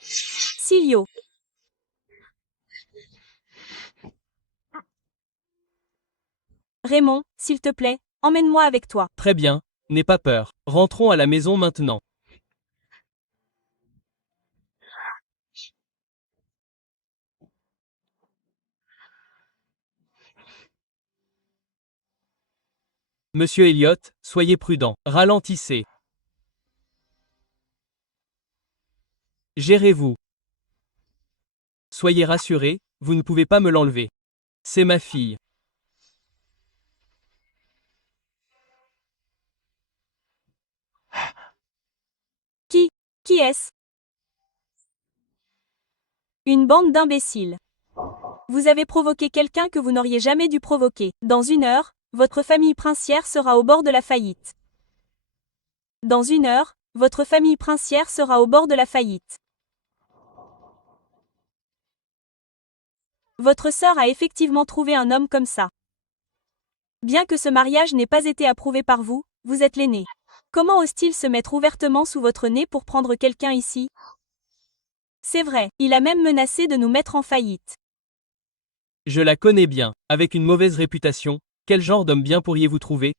Silio. Raymond, s'il te plaît, emmène-moi avec toi. Très bien, n'aie pas peur. Rentrons à la maison maintenant. Monsieur Elliot, soyez prudent. Ralentissez. Gérez-vous. Soyez rassurés, vous ne pouvez pas me l'enlever. C'est ma fille. Qui est-ce? Une bande d'imbéciles. Vous avez provoqué quelqu'un que vous n'auriez jamais dû provoquer. Dans 1 heure, votre famille princière sera au bord de la faillite. Dans 1 heure, votre famille princière sera au bord de la faillite. Votre sœur a effectivement trouvé un homme comme ça. Bien que ce mariage n'ait pas été approuvé par vous, vous êtes l'aîné. Comment ose-t-il se mettre ouvertement sous votre nez pour prendre quelqu'un ici? C'est vrai, il a même menacé de nous mettre en faillite. Je la connais bien. Avec une mauvaise réputation, quel genre d'homme bien pourriez-vous trouver?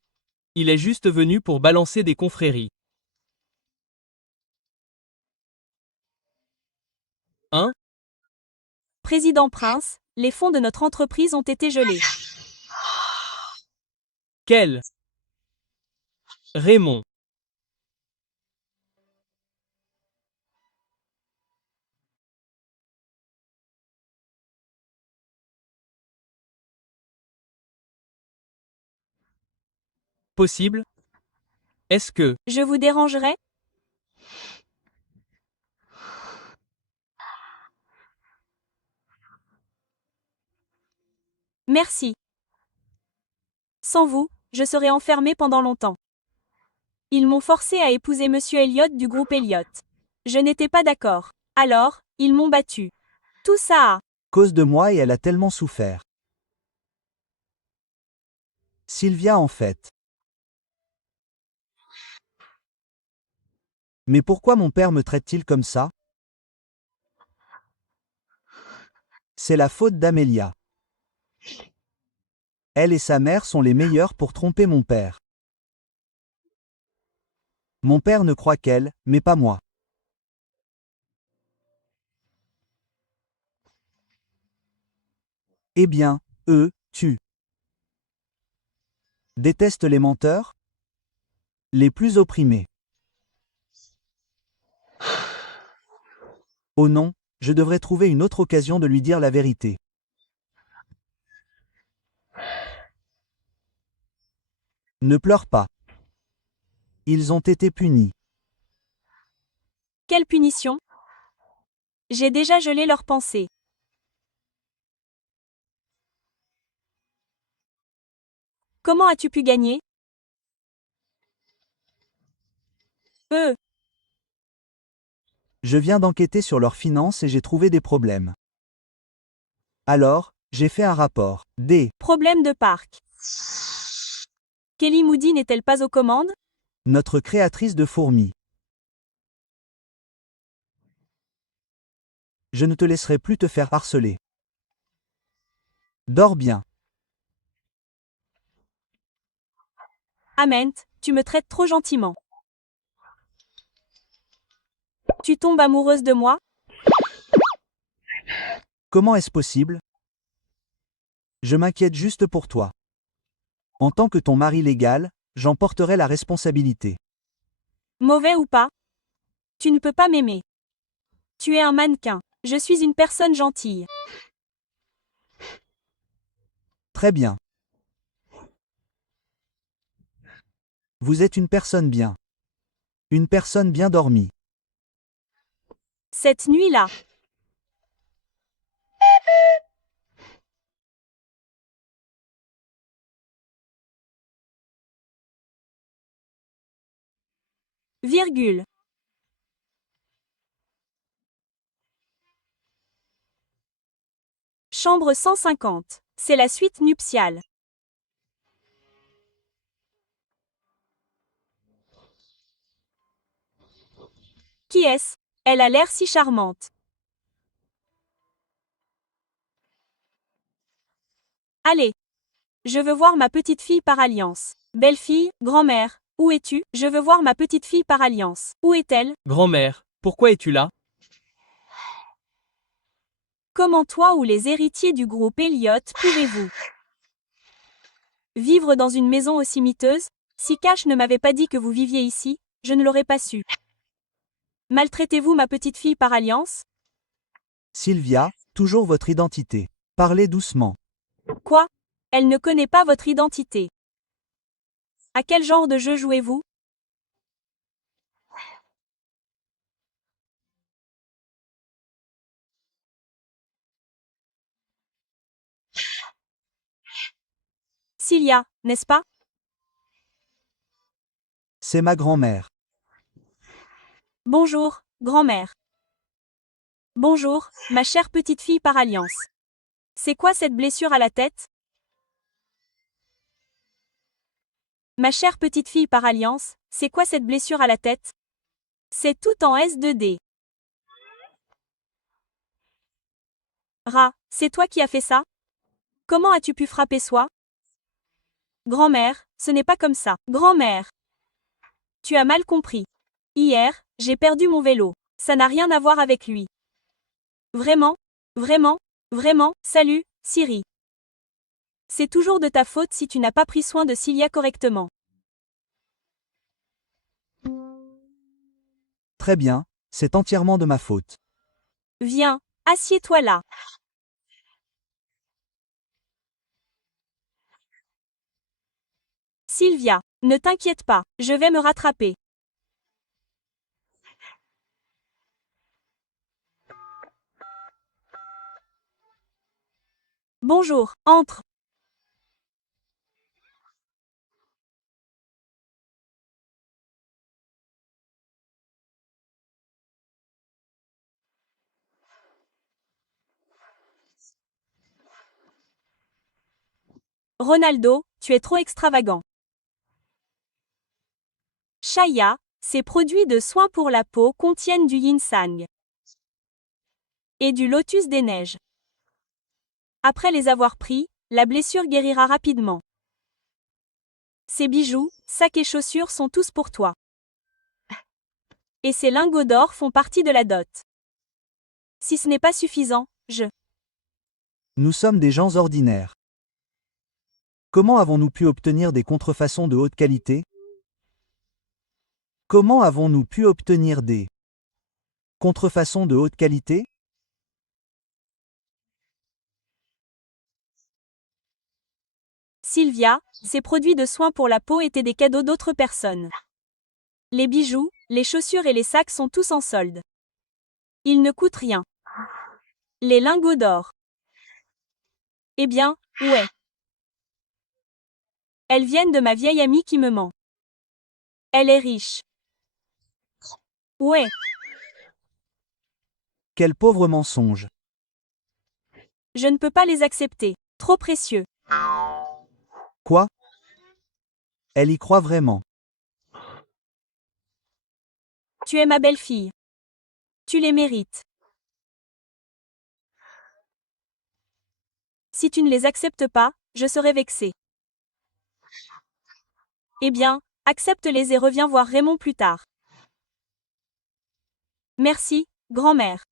Il est juste venu pour balancer des confréries. Hein? Président Prince, les fonds de notre entreprise ont été gelés. Quel? Raymond. Possible? Est-ce que... Je vous dérangerai? Merci. Sans vous, je serais enfermée pendant longtemps. Ils m'ont forcé à épouser Monsieur Elliot du groupe Elliot. Je n'étais pas d'accord. Alors, ils m'ont battu. Tout ça a... Cause de moi et elle a tellement souffert. Sylvia en fait. Mais pourquoi mon père me traite-t-il comme ça? C'est la faute d'Amelia. Elle et sa mère sont les meilleurs pour tromper mon père. Mon père ne croit qu'elle, mais pas moi. Eh bien, eux, tu détestes les menteurs? Les plus opprimés. Oh non, je devrais trouver une autre occasion de lui dire la vérité. Ne pleure pas. Ils ont été punis. Quelle punition? J'ai déjà gelé leurs pensées. Comment as-tu pu gagner? Je viens d'enquêter sur leurs finances et j'ai trouvé des problèmes. Alors, j'ai fait un rapport. Problème de parc. Kelly Moody n'est-elle pas aux commandes? Notre créatrice de fourmis. Je ne te laisserai plus te faire harceler. Dors bien. Ament, tu me traites trop gentiment. Tu tombes amoureuse de moi? Comment est-ce possible? Je m'inquiète juste pour toi. En tant que ton mari légal, j'en porterai la responsabilité. Mauvais ou pas? Tu ne peux pas m'aimer. Tu es un mannequin. Je suis une personne gentille. Très bien. Vous êtes une personne bien. Une personne bien dormie. Cette nuit-là. Virgule. Chambre 150. C'est la suite nuptiale. Qui est-ce? Elle a l'air si charmante. Allez. Je veux voir ma petite fille par alliance. Belle-fille, grand-mère, où es-tu? Je veux voir ma petite fille par alliance. Où est-elle? Grand-mère, pourquoi es-tu là? Comment toi ou les héritiers du groupe Elliott pouvez-vous vivre dans une maison aussi miteuse? Si Cash ne m'avait pas dit que vous viviez ici, je ne l'aurais pas su. Maltraitez-vous ma petite fille par alliance? Sylvia, toujours votre identité. Parlez doucement. Quoi? Elle ne connaît pas votre identité. À quel genre de jeu jouez-vous? Cilia, n'est-ce pas? C'est ma grand-mère. Bonjour, grand-mère. Bonjour, ma chère petite fille par alliance. C'est quoi cette blessure à la tête? Ma chère petite fille par alliance, c'est quoi cette blessure à la tête? C'est tout en S2D. Ra, c'est toi qui as fait ça? Comment as-tu pu frapper soi? Grand-mère, ce n'est pas comme ça. Grand-mère. Tu as mal compris. Hier, j'ai perdu mon vélo. Ça n'a rien à voir avec lui. Vraiment? Vraiment? Vraiment? Salut, Siri. C'est toujours de ta faute si tu n'as pas pris soin de Cilia correctement. Très bien, c'est entièrement de ma faute. Viens, assieds-toi là. Sylvia, ne t'inquiète pas, je vais me rattraper. Bonjour, entre. Ronaldo, tu es trop extravagant. Shaya, ces produits de soins pour la peau contiennent du ginseng et du lotus des neiges. Après les avoir pris, la blessure guérira rapidement. Ces bijoux, sacs et chaussures sont tous pour toi. Et ces lingots d'or font partie de la dot. Si ce n'est pas suffisant, Nous sommes des gens ordinaires. Comment avons-nous pu obtenir des contrefaçons de haute qualité? Comment avons-nous pu obtenir des contrefaçons de haute qualité? Sylvia, ces produits de soins pour la peau étaient des cadeaux d'autres personnes. Les bijoux, les chaussures et les sacs sont tous en solde. Ils ne coûtent rien. Les lingots d'or. Eh bien, ouais. Elles viennent de ma vieille amie qui me ment. Elle est riche. Ouais, Quel pauvre mensonge. je ne peux pas les accepter. Trop précieux. Quoi? Elle y croit vraiment. Tu es ma belle-fille. Tu les mérites. Si tu ne les acceptes pas, je serai vexée. Eh bien, accepte-les et reviens voir Raymond plus tard. Merci, grand-mère.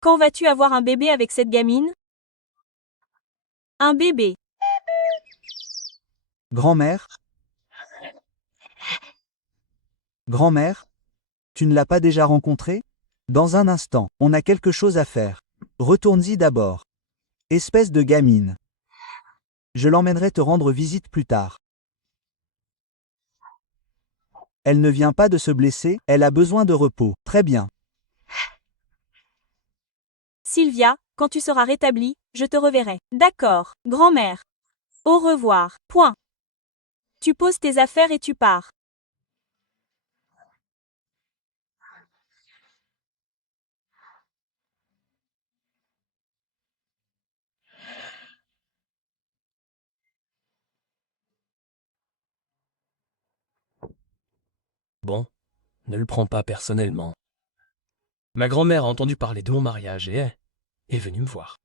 Quand vas-tu avoir un bébé avec cette gamine? Un bébé. Grand-mère? Grand-mère? Tu ne l'as pas déjà rencontré? Dans un instant, on a quelque chose à faire. Retourne-y d'abord. Espèce de gamine. Je l'emmènerai te rendre visite plus tard. Elle ne vient pas de se blesser, elle a besoin de repos. Très bien. Sylvia, quand tu seras rétablie, je te reverrai. D'accord, grand-mère. Au revoir. Point. Tu poses tes affaires et tu pars. Bon, ne le prends pas personnellement. Ma grand-mère a entendu parler de mon mariage et est venue me voir.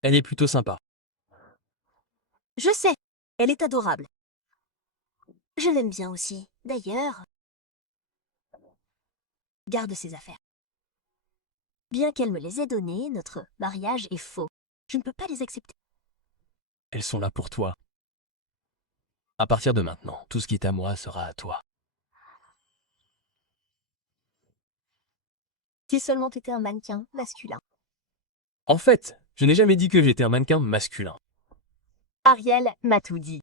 Elle est plutôt sympa. Je sais, elle est adorable. Je l'aime bien aussi. D'ailleurs, garde ses affaires. Bien qu'elle me les ait données, notre mariage est faux. Je ne peux pas les accepter. Elles sont là pour toi. À partir de maintenant, tout ce qui est à moi sera à toi. Si seulement t'étais un mannequin masculin. En fait, je n'ai jamais dit que j'étais un mannequin masculin. Ariel m'a tout dit.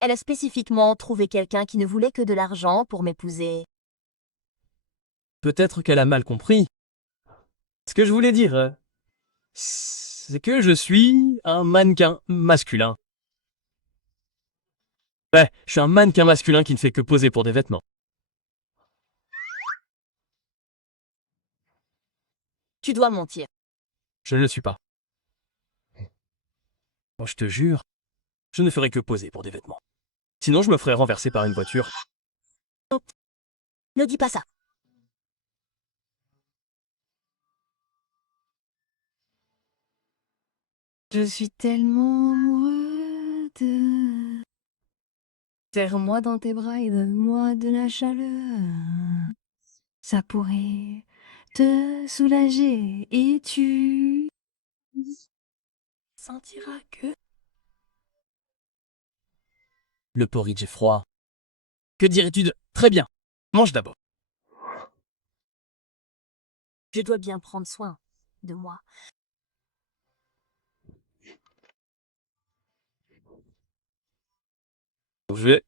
Elle a spécifiquement trouvé quelqu'un qui ne voulait que de l'argent pour m'épouser. Peut-être qu'elle a mal compris. Ce que je voulais dire, c'est que je suis un mannequin masculin. Ouais, je suis un mannequin masculin qui ne fait que poser pour des vêtements. Tu dois mentir. Je ne le suis pas. Bon, je te jure, je ne ferai que poser pour des vêtements. Sinon, je me ferais renverser par une voiture. Ne dis pas ça. Je suis tellement amoureux de... Serre-moi dans tes bras et donne-moi de la chaleur. Ça pourrait te soulager et tu sentiras que... Le porridge est froid. Que dirais-tu de... Très bien. Mange d'abord. Je dois bien prendre soin de moi. Je vais...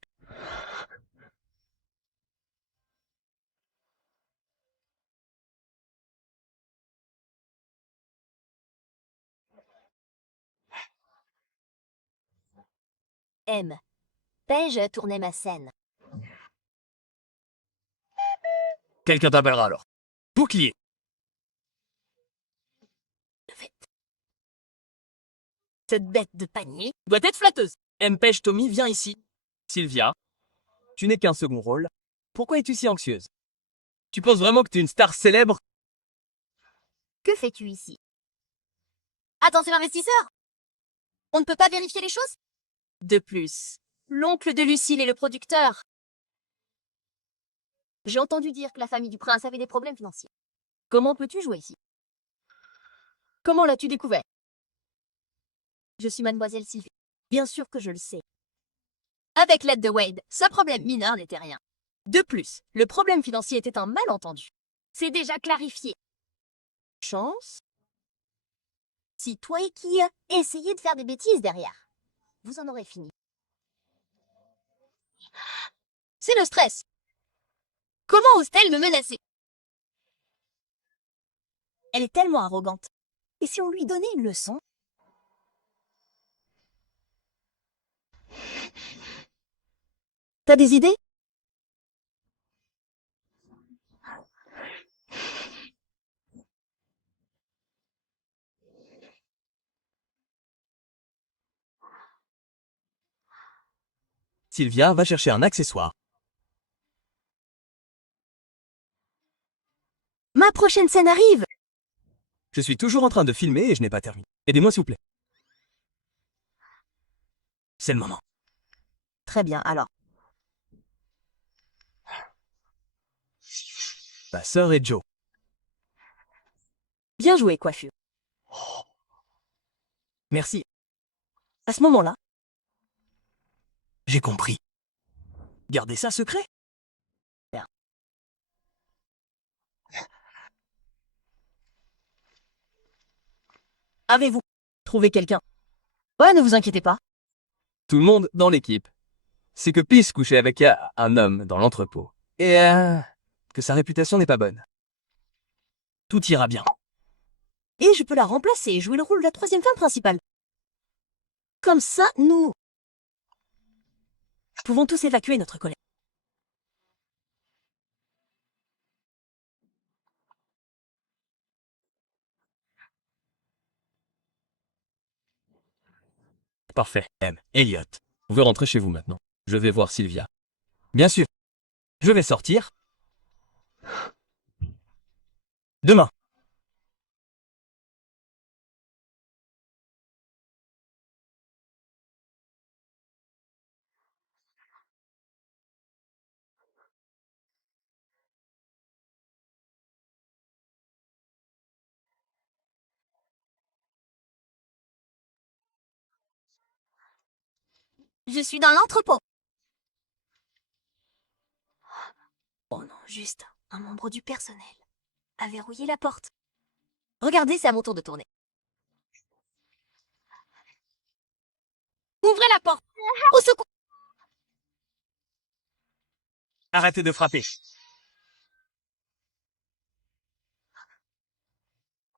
M. Paige tournait ma scène. Quelqu'un t'appellera alors. Bouclier. Cette bête de panier. Doit être flatteuse. Pêche Tommy, viens ici. Sylvia, tu n'es qu'un second rôle. Pourquoi es-tu si anxieuse? Tu penses vraiment que tu es une star célèbre? Que fais-tu ici? Attention investisseur! On ne peut pas vérifier les choses? De plus, l'oncle de Lucille est le producteur. J'ai entendu dire que la famille du prince avait des problèmes financiers. Comment peux-tu jouer ici? Comment l'as-tu découvert? Je suis mademoiselle Sylvie. Bien sûr que je le sais. Avec l'aide de Wade, ce problème mineur n'était rien. De plus, le problème financier était un malentendu. C'est déjà clarifié. Chance? Si toi et qui essayez de faire des bêtises derrière, vous en aurez fini. C'est le stress. Comment ose-t-elle me menacer? Elle est tellement arrogante. Et si on lui donnait une leçon? T'as des idées? Sylvia va chercher un accessoire. Ma prochaine scène arrive! Je suis toujours en train de filmer et je n'ai pas terminé. Aidez-moi s'il vous plaît. C'est le moment. Très bien, alors. Ma sœur et Joe. Bien joué, coiffure. Merci. À ce moment-là, J'ai compris. Gardez ça secret? Avez-vous trouvé quelqu'un? Ouais, ne vous inquiétez pas. Tout le monde dans l'équipe. C'est que Peace couchait avec un homme dans l'entrepôt. Et que sa réputation n'est pas bonne. Tout ira bien. Et je peux la remplacer et jouer le rôle de la troisième femme principale. Comme ça, nous pouvons tous évacuer notre colère. Parfait. Elliot, vous pouvez rentrer chez vous maintenant. Je vais voir Sylvia. Bien sûr. Je vais sortir. Demain. Je suis dans l'entrepôt. Oh non, juste un membre du personnel a verrouillé la porte. Regardez, c'est à mon tour de tourner. Ouvrez la porte. Au secours. Arrêtez de frapper.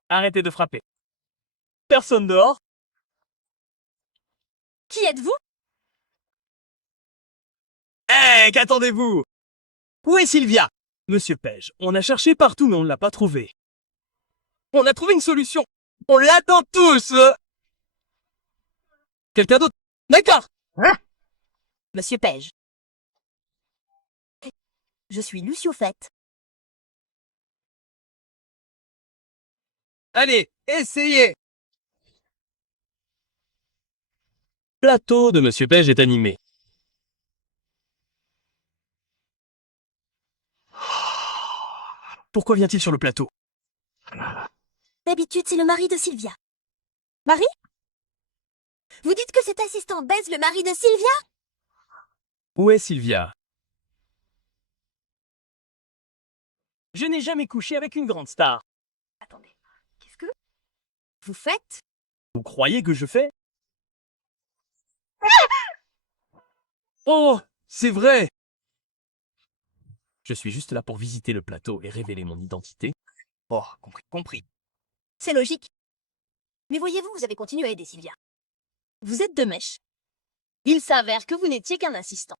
Arrêtez de frapper. Personne dehors? Qui êtes-vous? Hé, qu'attendez-vous? Où est Sylvia? Monsieur Page, on a cherché partout mais on ne l'a pas trouvée. On a trouvé une solution. On l'attend tous. Quelqu'un d'autre? D'accord. Monsieur Page. Je suis Lucio Fett. Allez, essayez. Plateau de Monsieur Page est animé. Pourquoi vient-il sur le plateau? D'habitude, c'est le mari de Sylvia. Marie? Vous dites que cet assistant baise le mari de Sylvia? Où est Sylvia? Je n'ai jamais couché avec une grande star. Attendez, qu'est-ce que vous faites? Vous croyez que je fais? Oh, c'est vrai! Je suis juste là pour visiter le plateau et révéler mon identité. Oh, compris. C'est logique. Mais voyez-vous, vous avez continué à aider Sylvia. Vous êtes de mèche. Il s'avère que vous n'étiez qu'un assistant.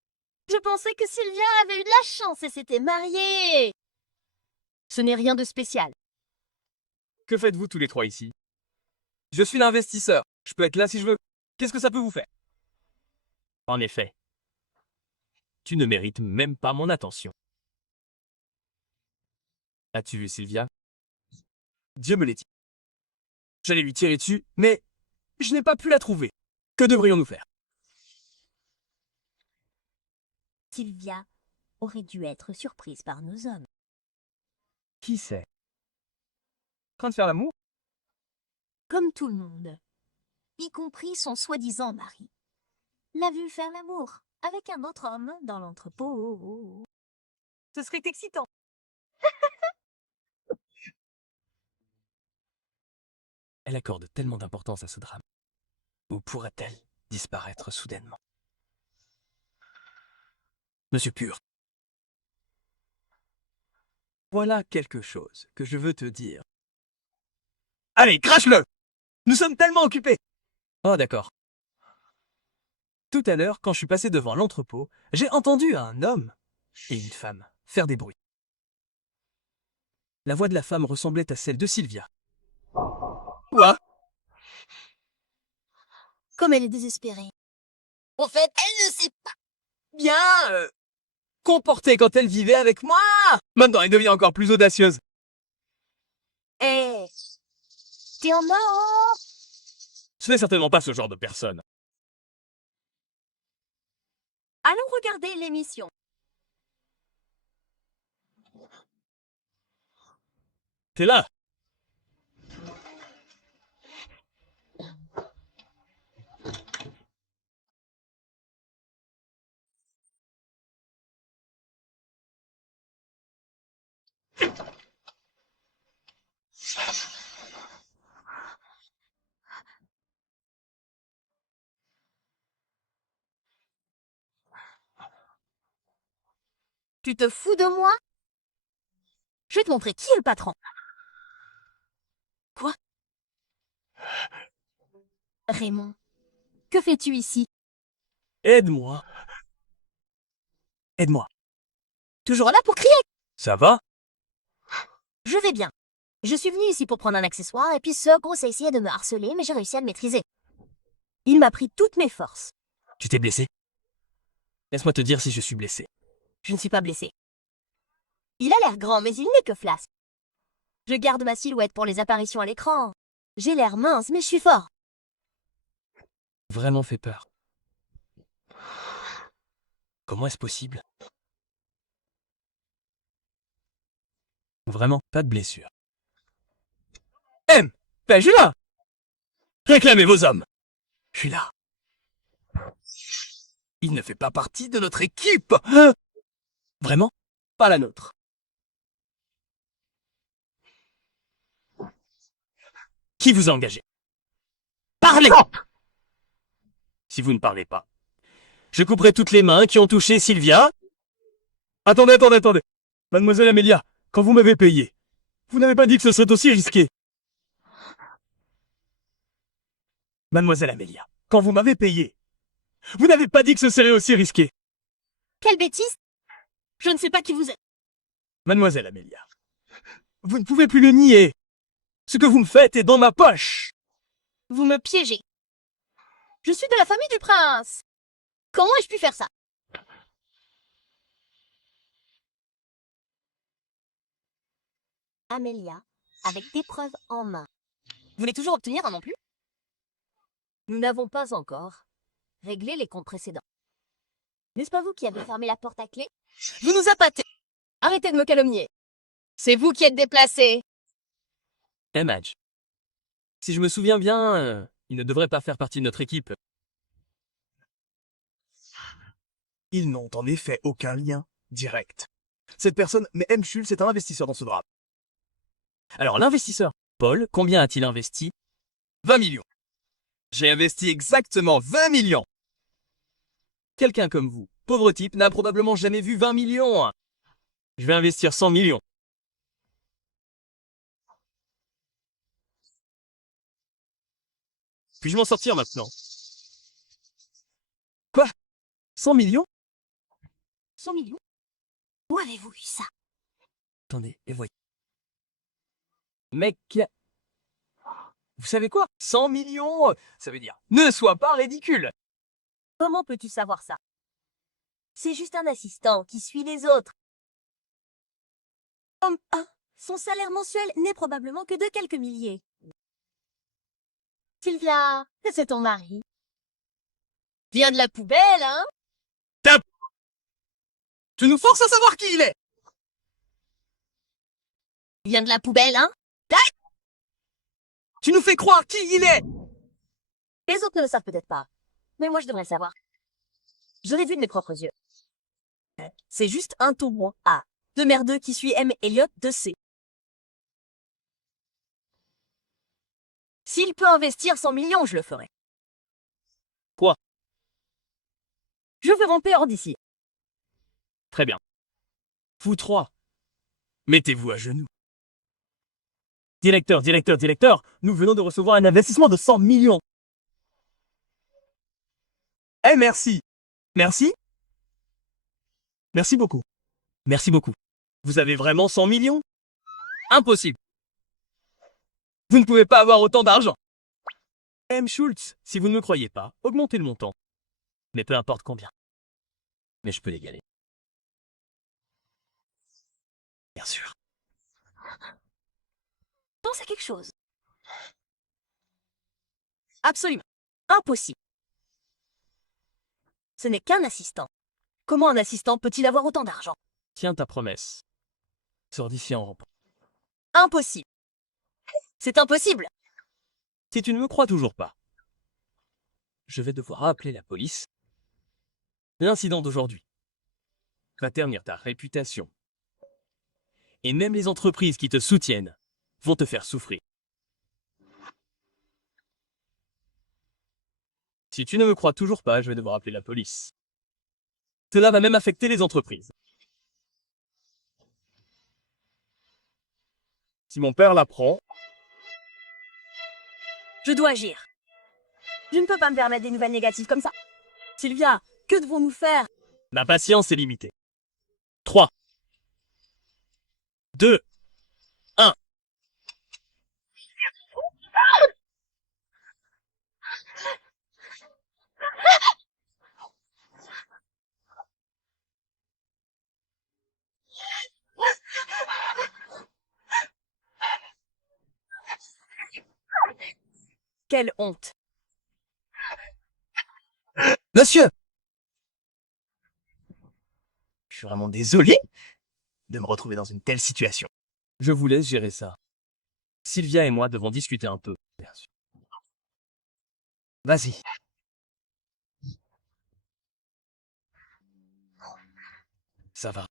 Je pensais que Sylvia avait eu de la chance et s'était mariée. Ce n'est rien de spécial. Que faites-vous tous les trois ici? Je suis l'investisseur. Je peux être là si je veux. Qu'est-ce que ça peut vous faire? En effet. Tu ne mérites même pas mon attention. As-tu vu Sylvia? Dieu me l'ait dit. J'allais lui tirer dessus, mais je n'ai pas pu la trouver. Que devrions-nous faire? Sylvia aurait dû être surprise par nos hommes. Qui sait? En train de faire l'amour? Comme tout le monde, y compris son soi-disant mari, l'a vu faire l'amour avec un autre homme dans l'entrepôt. Ce serait excitant. Elle accorde tellement d'importance à ce drame. Ou pourrait-elle disparaître soudainement? Monsieur Pur. Voilà quelque chose que je veux te dire. Allez, crache-le! Nous sommes tellement occupés! Oh, d'accord. Tout à l'heure, quand je suis passé devant l'entrepôt, j'ai entendu un homme et une femme faire des bruits. La voix de la femme ressemblait à celle de Sylvia. Quoi? Comme elle est désespérée. En fait, elle ne sait pas. Bien comportée quand elle vivait avec moi! Maintenant, elle devient encore plus audacieuse. Eh, t'es en mort. Ce n'est certainement pas ce genre de personne. Allons regarder l'émission. T'es là! Tu te fous de moi? Je vais te montrer qui est le patron. Quoi? Raymond, que fais-tu ici? Aide-moi. Aide-moi. Toujours là pour crier? Ça va? Je vais bien. Je suis venue ici pour prendre un accessoire et puis ce gros a essayé de me harceler mais j'ai réussi à le maîtriser. Il m'a pris toutes mes forces. Tu t'es blessé? Laisse-moi te dire si je suis blessé. Je ne suis pas blessée. Il a l'air grand mais il n'est que flasque. Je garde ma silhouette pour les apparitions à l'écran. J'ai l'air mince mais je suis fort. Vraiment fait peur. Comment est-ce possible? Vraiment, pas de blessure. Ben, je suis là! Réclamez vos hommes! Je suis là. Il ne fait pas partie de notre équipe! Vraiment? Pas la nôtre. Qui vous a engagé? Parlez! Si vous ne parlez pas, je couperai toutes les mains qui ont touché Sylvia. Attendez. Mademoiselle Amélia, quand vous m'avez payé, vous n'avez pas dit que ce serait aussi risqué. Mademoiselle Amélia, quand vous m'avez payé, vous n'avez pas dit que ce serait aussi risqué. Quelle bêtise! Je ne sais pas qui vous êtes. Mademoiselle Amélia, vous ne pouvez plus le nier. Ce que vous me faites est dans ma poche. Vous me piégez. Je suis de la famille du prince. Comment ai-je pu faire ça? Amélia, avec des preuves en main. Vous voulez toujours obtenir un non plus? Nous n'avons pas encore réglé les comptes précédents. N'est-ce pas vous qui avez fermé la porte à clé? Vous nous appâtez. Arrêtez de me calomnier. C'est vous qui êtes déplacé. Madge, si je me souviens bien, il ne devrait pas faire partie de notre équipe. Ils n'ont en effet aucun lien direct. Cette personne, mais M. Schultz est un investisseur dans ce drame. Alors l'investisseur, Paul, combien a-t-il investi? 20 millions. J'ai investi exactement 20 millions. Quelqu'un comme vous, pauvre type, n'a probablement jamais vu 20 millions. Je vais investir 100 millions. Puis-je m'en sortir maintenant? Quoi? 100 millions? 100 millions? Où avez-vous eu ça? Attendez, et voyez. Mec, vous savez quoi? 100 millions, ça veut dire ne sois pas ridicule. Comment peux-tu savoir ça? C'est juste un assistant qui suit les autres. Son salaire mensuel n'est probablement que de quelques milliers. Sylvia, c'est ton mari. Vient de la poubelle, hein? Tu nous forces à savoir qui il est. Il vient de la poubelle, hein? Tu nous fais croire qui il est. Les autres ne le savent peut-être pas. Mais moi, je devrais le savoir. Je l'ai vu de mes propres yeux. C'est juste un tampon A. De merdeux qui suit M. Elliot de C. S'il peut investir 100 millions, je le ferai. Quoi? Je veux ramper hors d'ici. Très bien. Vous trois, mettez-vous à genoux. Directeur, nous venons de recevoir un investissement de 100 millions. Eh, merci. Merci. Merci beaucoup. Merci beaucoup. Vous avez vraiment 100 millions? Impossible. Vous ne pouvez pas avoir autant d'argent. M. Schultz, si vous ne me croyez pas, augmentez le montant. Mais peu importe combien. Mais je peux l'égaler. Bien sûr. Pense à quelque chose. Absolument. Impossible. Ce n'est qu'un assistant. Comment un assistant peut-il avoir autant d'argent? Tiens ta promesse. Sors d'ici en rampant. Impossible. C'est impossible. Si tu ne me crois toujours pas, je vais devoir appeler la police. L'incident d'aujourd'hui va ternir ta réputation. Et même les entreprises qui te soutiennent vont te faire souffrir. Si tu ne me crois toujours pas, je vais devoir appeler la police. Cela va même affecter les entreprises. Si mon père l'apprend, Je dois agir. Je ne peux pas me permettre des nouvelles négatives comme ça. Sylvia, que devons-nous faire? ma patience est limitée. 3, 2, 1. Quelle honte. Monsieur! Je suis vraiment désolé de me retrouver dans une telle situation. Je vous laisse gérer ça. Sylvia et moi devons discuter un peu. Bien sûr. Vas-y. Ça va.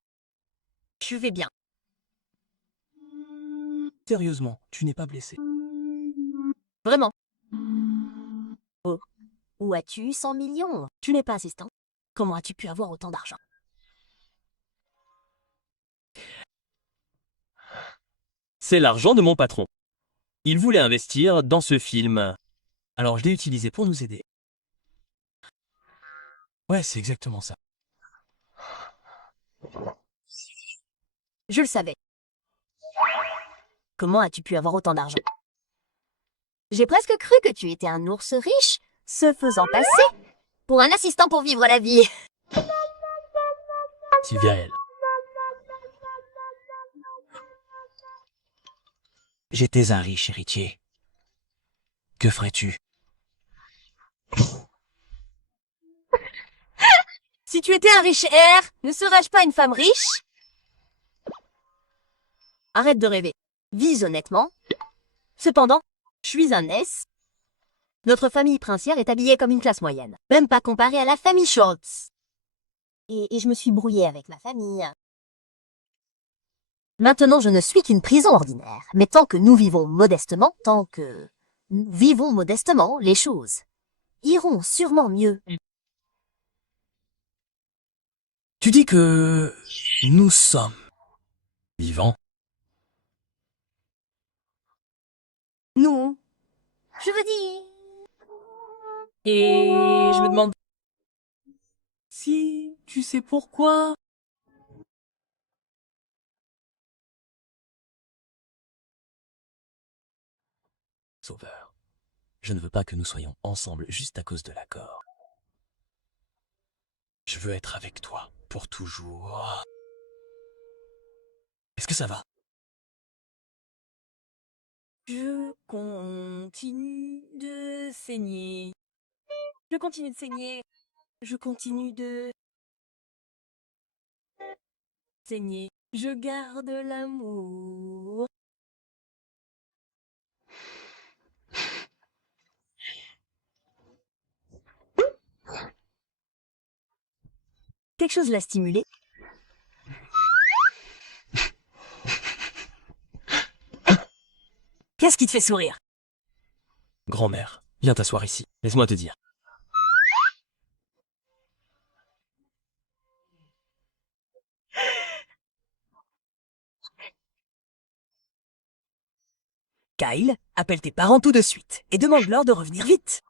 Je vais bien. Sérieusement, tu n'es pas blessé. Vraiment. Oh. Où as-tu eu 100 millions? Tu n'es pas assistant. Comment as-tu pu avoir autant d'argent? C'est l'argent de mon patron. Il voulait investir dans ce film. Alors je l'ai utilisé pour nous aider. Ouais, c'est exactement ça. Je le savais. Comment as-tu pu avoir autant d'argent? J'ai presque cru que tu étais un ours riche, se faisant passer pour un assistant pour vivre la vie. Sylvia, elle. J'étais un riche héritier. Que ferais-tu? Si tu étais un riche R, ne serais-je pas une femme riche? Arrête de rêver. Vis honnêtement. Cependant, je suis un S. Notre famille princière est habillée comme une classe moyenne. Même pas comparée à la famille Schultz. Et je me suis brouillée avec ma famille. Maintenant, je ne suis qu'une prison ordinaire. Mais tant que nous vivons modestement, les choses iront sûrement mieux. Tu dis que nous sommes vivants. Nous, je veux dire. Et je me demande Si tu sais pourquoi. Sauveur, je ne veux pas que nous soyons ensemble juste à cause de l'accord. Je veux être avec toi pour toujours. Est-ce que ça va? je continue de saigner. Je continue de saigner. Je continue de saigner. Je garde l'amour. Quelque chose l'a stimulé. Qu'est-ce qui te fait sourire? Grand-mère, viens t'asseoir ici. Laisse-moi te dire. Kyle, appelle tes parents tout de suite et demande-leur de revenir vite.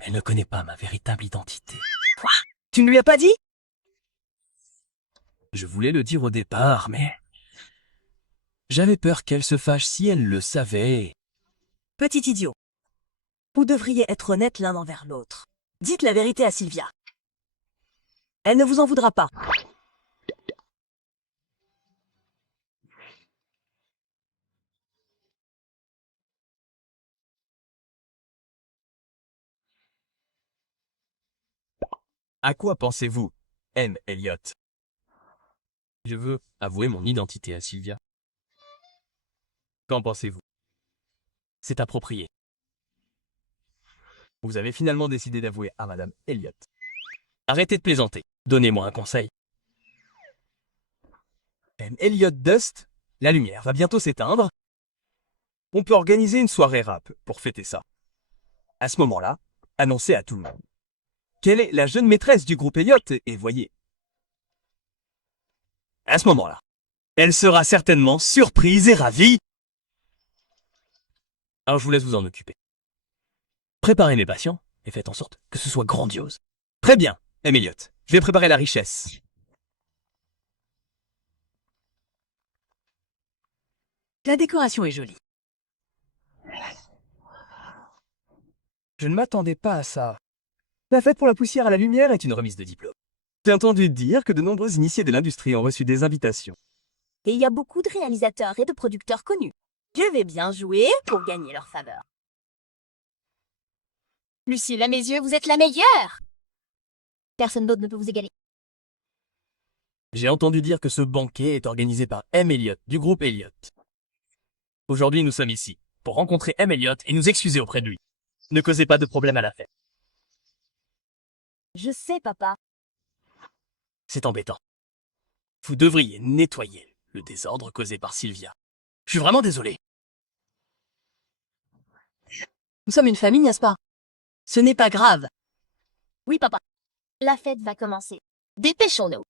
Elle ne connaît pas ma véritable identité. Quoi? Tu ne lui as pas dit? Je voulais le dire au départ, mais... J'avais peur qu'elle se fâche si elle le savait. Petit idiot. Vous devriez être honnêtes l'un envers l'autre. Dites la vérité à Sylvia. Elle ne vous en voudra pas. À quoi pensez-vous, M. Elliot? Je veux avouer mon identité à Sylvia. Qu'en pensez-vous? C'est approprié. Vous avez finalement décidé d'avouer à Madame Elliot. Arrêtez de plaisanter. Donnez-moi un conseil. M. Elliot Dust, la lumière va bientôt s'éteindre. On peut organiser une soirée rap pour fêter ça. À ce moment-là, annoncez à tout le monde quelle est la jeune maîtresse du groupe Elliot et voyez. À ce moment-là, Elle sera certainement surprise et ravie. Alors je vous laisse vous en occuper. Préparez mes patients et faites en sorte que ce soit grandiose. Très bien, Elliot. Je vais préparer la richesse. La décoration est jolie. Je ne m'attendais pas à ça. La fête pour la poussière à la lumière est une remise de diplôme. J'ai entendu dire que de nombreux initiés de l'industrie ont reçu des invitations. Et il y a beaucoup de réalisateurs et de producteurs connus. Je vais bien jouer pour gagner leur faveur. Lucille, à mes yeux, vous êtes la meilleure. Personne d'autre ne peut vous égaler. J'ai entendu dire que ce banquet est organisé par M. Elliot, du groupe Elliot. Aujourd'hui, nous sommes ici pour rencontrer M. Elliot et nous excuser auprès de lui. Ne causez pas de problème à la fête. Je sais, papa. C'est embêtant. Vous devriez nettoyer le désordre causé par Sylvia. Je suis vraiment désolé. Nous sommes une famille, n'est-ce pas? Ce n'est pas grave. Oui, papa. La fête va commencer. Dépêchons-nous.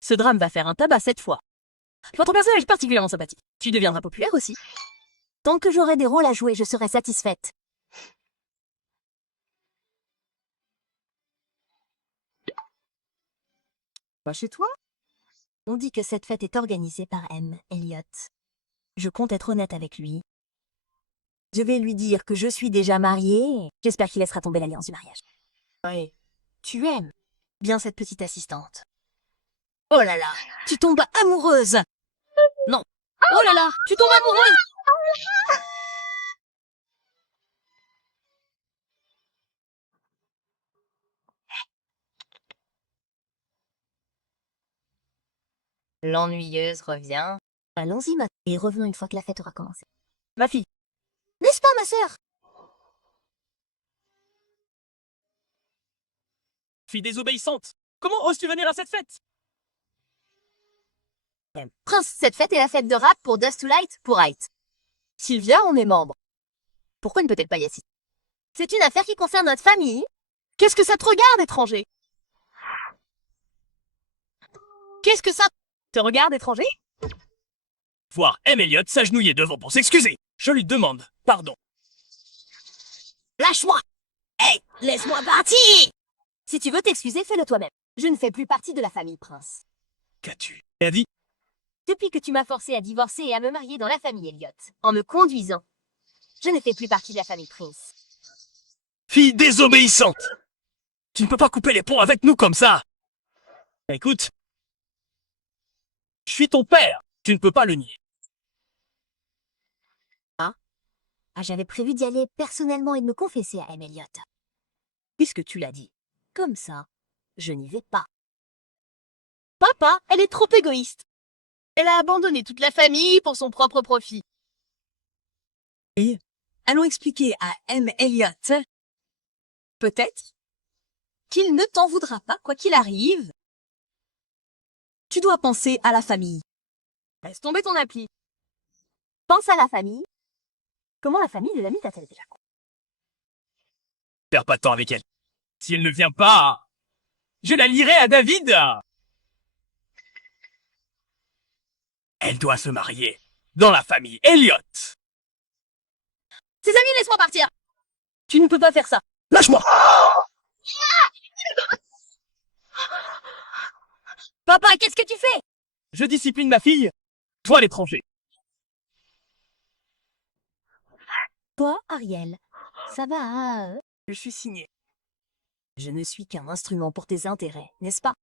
Ce drame va faire un tabac cette fois. Votre personnage est particulièrement sympathique. Tu deviendras populaire aussi. Tant que j'aurai des rôles à jouer, je serai satisfaite. Pas chez toi? On dit que cette fête est organisée par M. Elliot. Je compte être honnête avec lui. Je vais lui dire que je suis déjà mariée. J'espère qu'il laissera tomber l'alliance du mariage. Oui. Tu aimes Bien cette petite assistante. Oh là là, tu tombes amoureuse. Non. Oh là là, tu tombes amoureuse. L'ennuyeuse revient. Allons-y, ma... Et revenons une fois que la fête aura commencé. Ma fille. N'est-ce pas, ma sœur? Fille désobéissante, comment oses-tu venir à cette fête? Prince, cette fête est la fête de rap pour Dust to Light pour Height. Sylvia, on est membre. Pourquoi ne peut-elle pas y assister? C'est une affaire qui concerne notre famille. Qu'est-ce que ça te regarde, étranger? Qu'est-ce que ça te regarde, étranger? Voir M. Elliot s'agenouiller devant pour s'excuser. Je lui demande pardon. Lâche-moi! Hey, laisse-moi partir! Si tu veux t'excuser, fais-le toi-même. Je ne fais plus partie de la famille Prince. Qu'as-tu? Elle a dit. Depuis que tu m'as forcé à divorcer et à me marier dans la famille Elliot, en me conduisant, je ne fais plus partie de la famille Prince. Fille désobéissante! Tu ne peux pas couper les ponts avec nous comme ça! Écoute, je suis ton père, tu ne peux pas le nier. Ah, j'avais prévu d'y aller personnellement et de me confesser à M. Elliot. Puisque tu l'as dit. Comme ça, je n'y vais pas. Papa, elle est trop égoïste. Elle a abandonné toute la famille pour son propre profit. Et allons expliquer à M. Elliot, peut-être, qu'il ne t'en voudra pas quoi qu'il arrive. Tu dois penser à la famille. Laisse tomber ton appli. Pense à la famille. Comment la famille de l'ami t'a-t-elle déjà con? Perds pas de temps avec elle. Si elle ne vient pas, je la lierai à David. Elle doit se marier dans la famille Elliot. Ses amis, laisse-moi partir. Tu ne peux pas faire ça. Lâche-moi. Papa, qu'est-ce que tu fais? Je discipline ma fille. Toi, à l'étranger. Toi, Ariel, ça va, hein? Je suis signé. Je ne suis qu'un instrument pour tes intérêts, n'est-ce pas?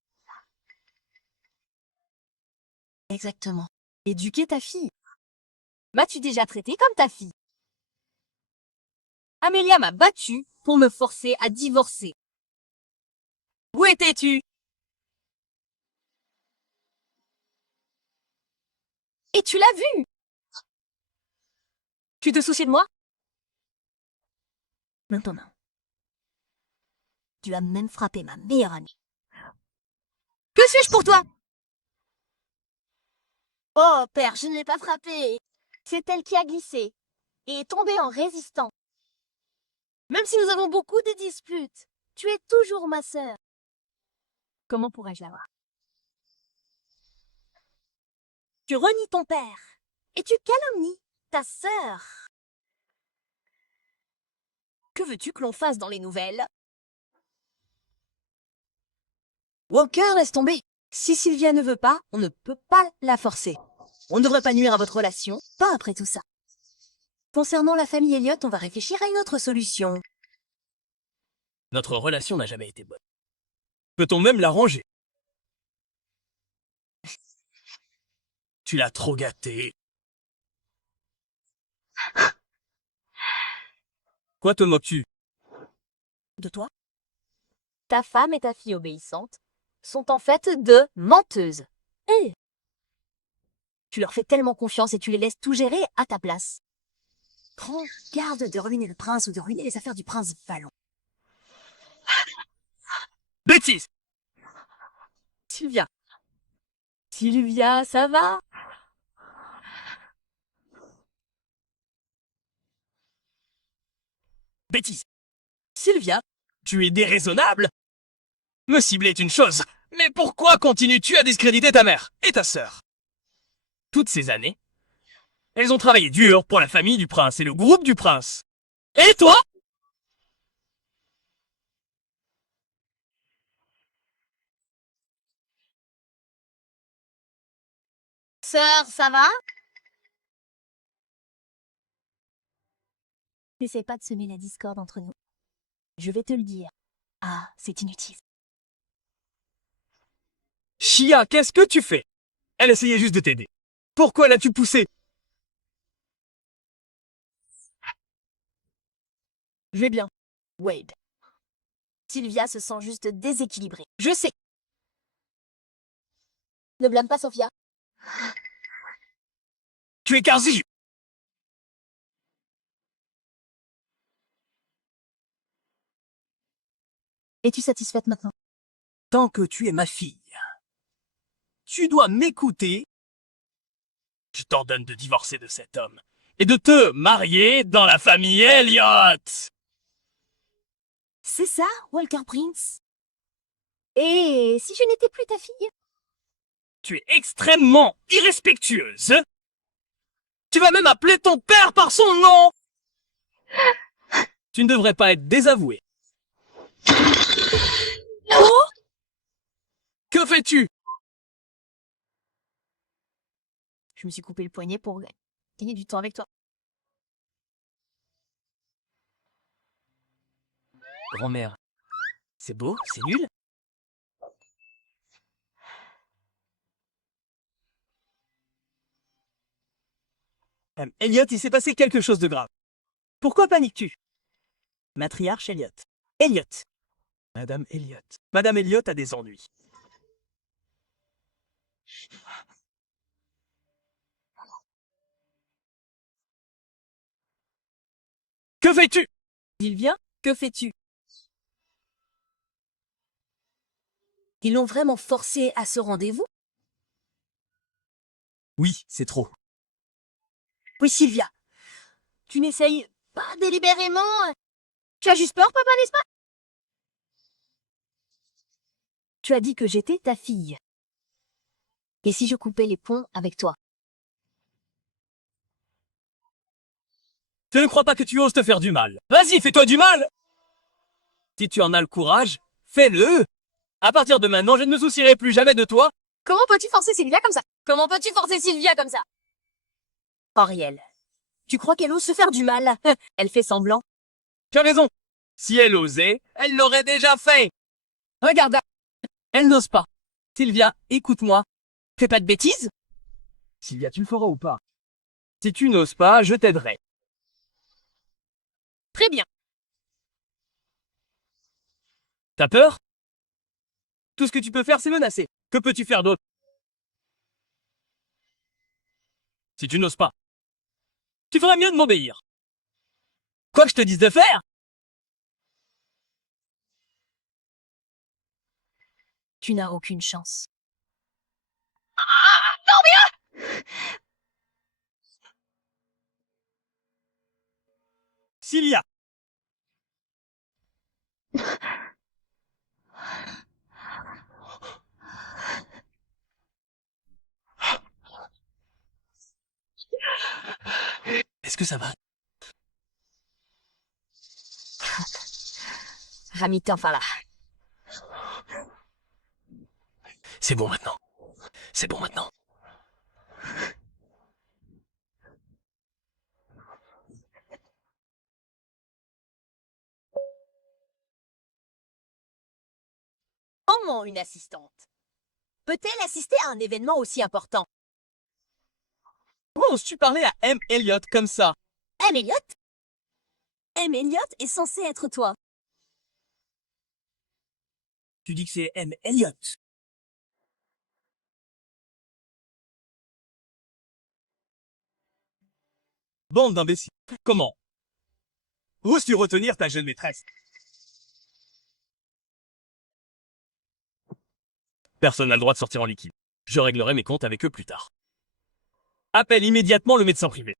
Exactement. Éduquer ta fille. M'as-tu déjà traité comme ta fille? Amélia m'a battue pour me forcer à divorcer. Où étais-tu? Et tu l'as vu? Tu te souciais de moi? Maintenant. Tu as même frappé ma meilleure amie. Que suis-je pour toi? Oh, père, je ne l'ai pas frappée. C'est elle qui a glissé et est tombée en résistant. Même si nous avons beaucoup de disputes, tu es toujours ma sœur. Comment pourrais-je l'avoir? Tu renies ton père et tu calomnies ta sœur. Que veux-tu que l'on fasse dans les nouvelles? Walker, laisse tomber. Si Sylvia ne veut pas, on ne peut pas la forcer. On ne devrait pas nuire à votre relation, pas après tout ça. Concernant la famille Elliott, on va réfléchir à une autre solution. Notre relation n'a jamais été bonne. Peut-on même l'arranger? Tu l'as trop gâté. Quoi te moques-tu? De toi? Ta femme et ta fille obéissante sont en fait de menteuses. Et tu leur fais tellement confiance et tu les laisses tout gérer à ta place. Prends garde de ruiner le prince ou de ruiner les affaires du prince Vallon. Bêtise! Sylvia. Sylvia, ça va? Bêtise! Sylvia, Tu es déraisonnable! Me cibler est une chose, mais pourquoi continues-tu à discréditer ta mère et ta sœur? Toutes ces années, elles ont travaillé dur pour la famille du prince et le groupe du prince. Et toi? sœur, ça va? N'essaie pas de semer la discorde entre nous. Je vais te le dire. Ah, c'est inutile. Shia, qu'est-ce que tu fais? Elle essayait juste de t'aider. Pourquoi l'as-tu poussée? Je vais bien. Wade. Sylvia se sent juste déséquilibrée. Je sais. Ne blâme pas Sophia. Tu es quasi... Es-tu satisfaite maintenant? Tant que tu es ma fille, tu dois m'écouter. Je t'ordonne de divorcer de cet homme et de te marier dans la famille Elliott. C'est ça, Walker Prince? Et si je n'étais plus ta fille? Tu es extrêmement irrespectueuse. Tu vas même appeler ton père par son nom. Tu ne devrais pas être désavoué. Oh! Que fais-tu? Je me suis coupé le poignet pour gagner du temps avec toi. Grand-mère, c'est beau, c'est nul. Elliott, il s'est passé quelque chose de grave. Pourquoi paniques-tu? Matriarche Elliott. Elliott. Madame Elliott. Madame Elliott a des ennuis. Que fais-tu? Sylvia, que fais-tu? Ils l'ont vraiment forcé à ce rendez-vous? Oui, c'est trop. Oui, Sylvia. Tu n'essayes pas délibérément. Tu as juste peur, papa, n'est-ce pas? Tu as dit que j'étais ta fille. Et si je coupais les ponts avec toi? Je ne crois pas que tu oses te faire du mal. Vas-y, fais-toi du mal! Si tu en as le courage, fais-le! À partir de maintenant, je ne me soucierai plus jamais de toi. Comment peux-tu forcer Sylvia comme ça? Comment peux-tu forcer Sylvia comme ça? Ariel, tu crois qu'elle ose se faire du mal? Elle fait semblant. Tu as raison. Si elle osait, elle l'aurait déjà fait. Regarde, elle n'ose pas. Sylvia, écoute-moi. Fais pas de bêtises. Sylvia, tu le feras ou pas? Si tu n'oses pas, je t'aiderai. Très bien. T'as peur? Tout ce que tu peux faire, c'est menacer. Que peux-tu faire d'autre? Si tu n'oses pas, tu ferais mieux de m'obéir. Quoi que je te dise de faire? Tu n'as aucune chance. Sylvia! Est-ce que ça va? Rami, t'es enfin là. C'est bon maintenant. C'est bon maintenant. Comment une assistante peut-elle assister à un événement aussi important? Comment oses-tu parler à M. Elliot comme ça? M. Elliot? M. Elliot est censé être toi. Tu dis que c'est M. Elliot. Bande d'imbéciles. Comment oses-tu retenir ta jeune maîtresse? Personne n'a le droit de sortir en liquide. Je réglerai mes comptes avec eux plus tard. Appelle immédiatement le médecin privé.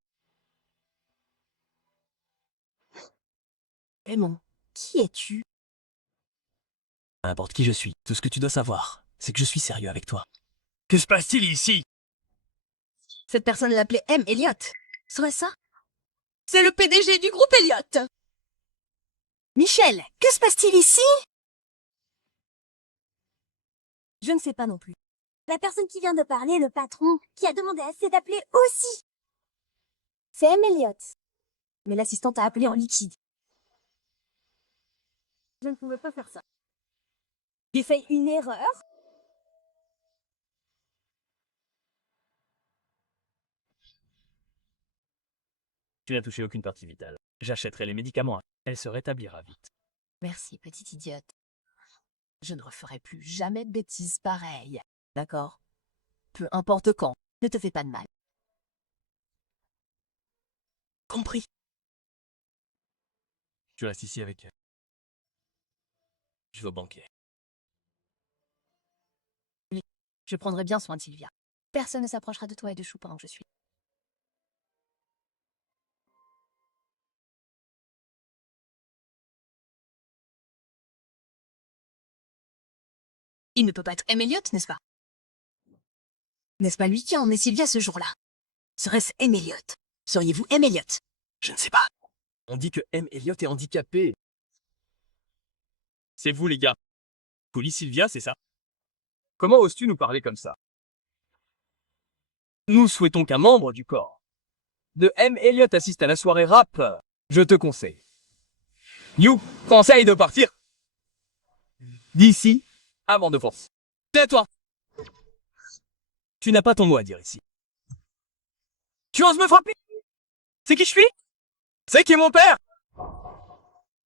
Raymond, qui es-tu? N'importe qui je suis, tout ce que tu dois savoir, c'est que je suis sérieux avec toi. Que se passe-t-il ici? Cette personne l'appelait M. Elliot. Serait ça? C'est le PDG du groupe Elliot. Michel, que se passe-t-il ici? Je ne sais pas non plus. La personne qui vient de parler, le patron, qui a demandé à C d'appeler aussi. C'est M. Elliot. Mais l'assistante a appelé en liquide. Je ne pouvais pas faire ça. J'ai fait une erreur. Tu n'as touché aucune partie vitale. J'achèterai les médicaments. Elle se rétablira vite. Merci, petite idiote. Je ne referai plus jamais de bêtises pareilles. D'accord? Peu importe quand, ne te fais pas de mal. Compris. Tu restes ici avec elle. Je vais au banquet. Je prendrai bien soin de Sylvia. Personne ne s'approchera de toi et de Chou pendant que je suis. Il ne peut pas être M. Elliot, n'est-ce pas? N'est-ce pas lui qui a emmené Sylvia ce jour-là? Serait-ce M. Elliot? Seriez-vous M. Elliot? Je ne sais pas. On dit que M. Elliot est handicapé. C'est vous, les gars. Police Sylvia, c'est ça? Comment oses-tu nous parler comme ça? Nous souhaitons qu'un membre du corps de M. Elliot assiste à la soirée rap. Je te conseille. You conseille de partir d'ici avant de force. Tais-toi. Tu n'as pas ton mot à dire ici. Tu oses me frapper? C'est qui je suis? C'est qui est mon père?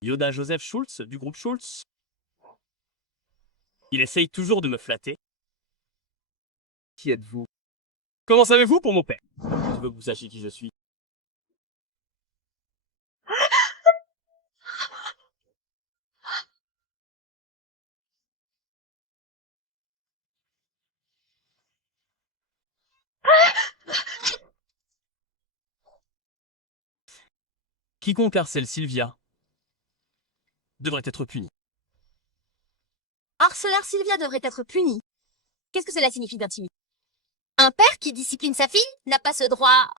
Yoda Joseph Schultz, du groupe Schultz. Il essaye toujours de me flatter. Qui êtes-vous? Comment savez-vous pour mon père? Je veux que vous sachiez qui je suis. Quiconque harcèle Sylvia devrait être puni. Harceleur Sylvia devrait être puni. Qu'est-ce que cela signifie d'intimider? Un père qui discipline sa fille n'a pas ce droit.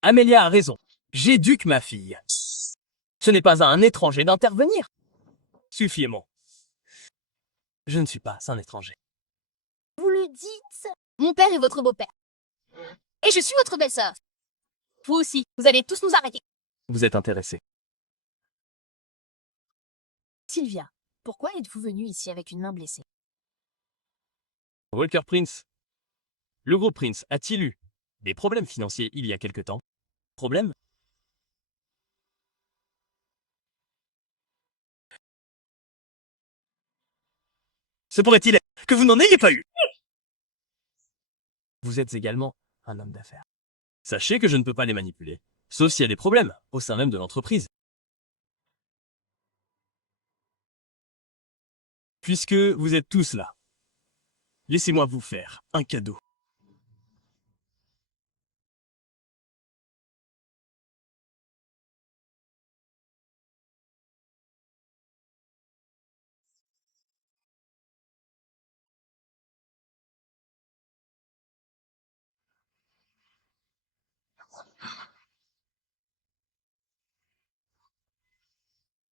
Amélia a raison. J'éduque ma fille. Ce n'est pas à un étranger d'intervenir. Suffit, Aimant. Je ne suis pas un étranger. Vous le dites. Mon père est votre beau-père. Et je suis votre belle-sœur. Vous aussi, vous allez tous nous arrêter. Vous êtes intéressé. Sylvia, pourquoi êtes-vous venue ici avec une main blessée? Walker Prince. Le groupe Prince a-t-il eu des problèmes financiers il y a quelque temps? Problèmes? Se pourrait-il que vous n'en ayez pas eu? Vous êtes également un homme d'affaires. Sachez que je ne peux pas les manipuler, sauf s'il y a des problèmes au sein même de l'entreprise. Puisque vous êtes tous là, laissez-moi vous faire un cadeau.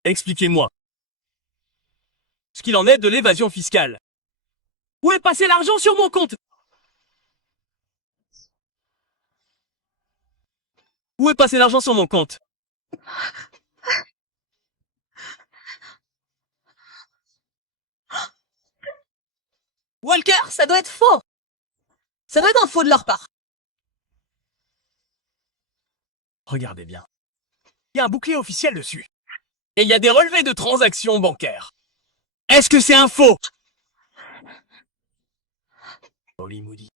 Expliquez-moi. Ce qu'il en est de l'évasion fiscale. Où est passé l'argent sur mon compte? Où est passé l'argent sur mon compte? Walker, ça doit être faux. Ça doit être un faux de leur part. Regardez bien. Il y a un bouclier officiel dessus. Et il y a des relevés de transactions bancaires. Est-ce que c'est un faux? Holly Moody,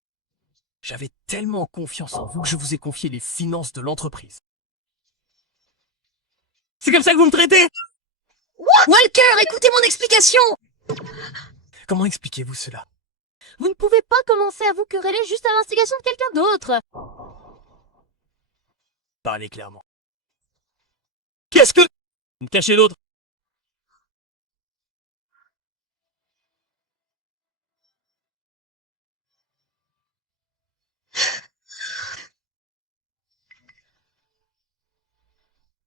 j'avais tellement confiance en vous que je vous ai confié les finances de l'entreprise. C'est comme ça que vous me traitez? Walker, écoutez mon explication. Comment expliquez-vous cela? Vous ne pouvez pas commencer à vous quereller juste à l'instigation de quelqu'un d'autre. Parlez clairement. Qu'est-ce que... Vous me cachez l'autre?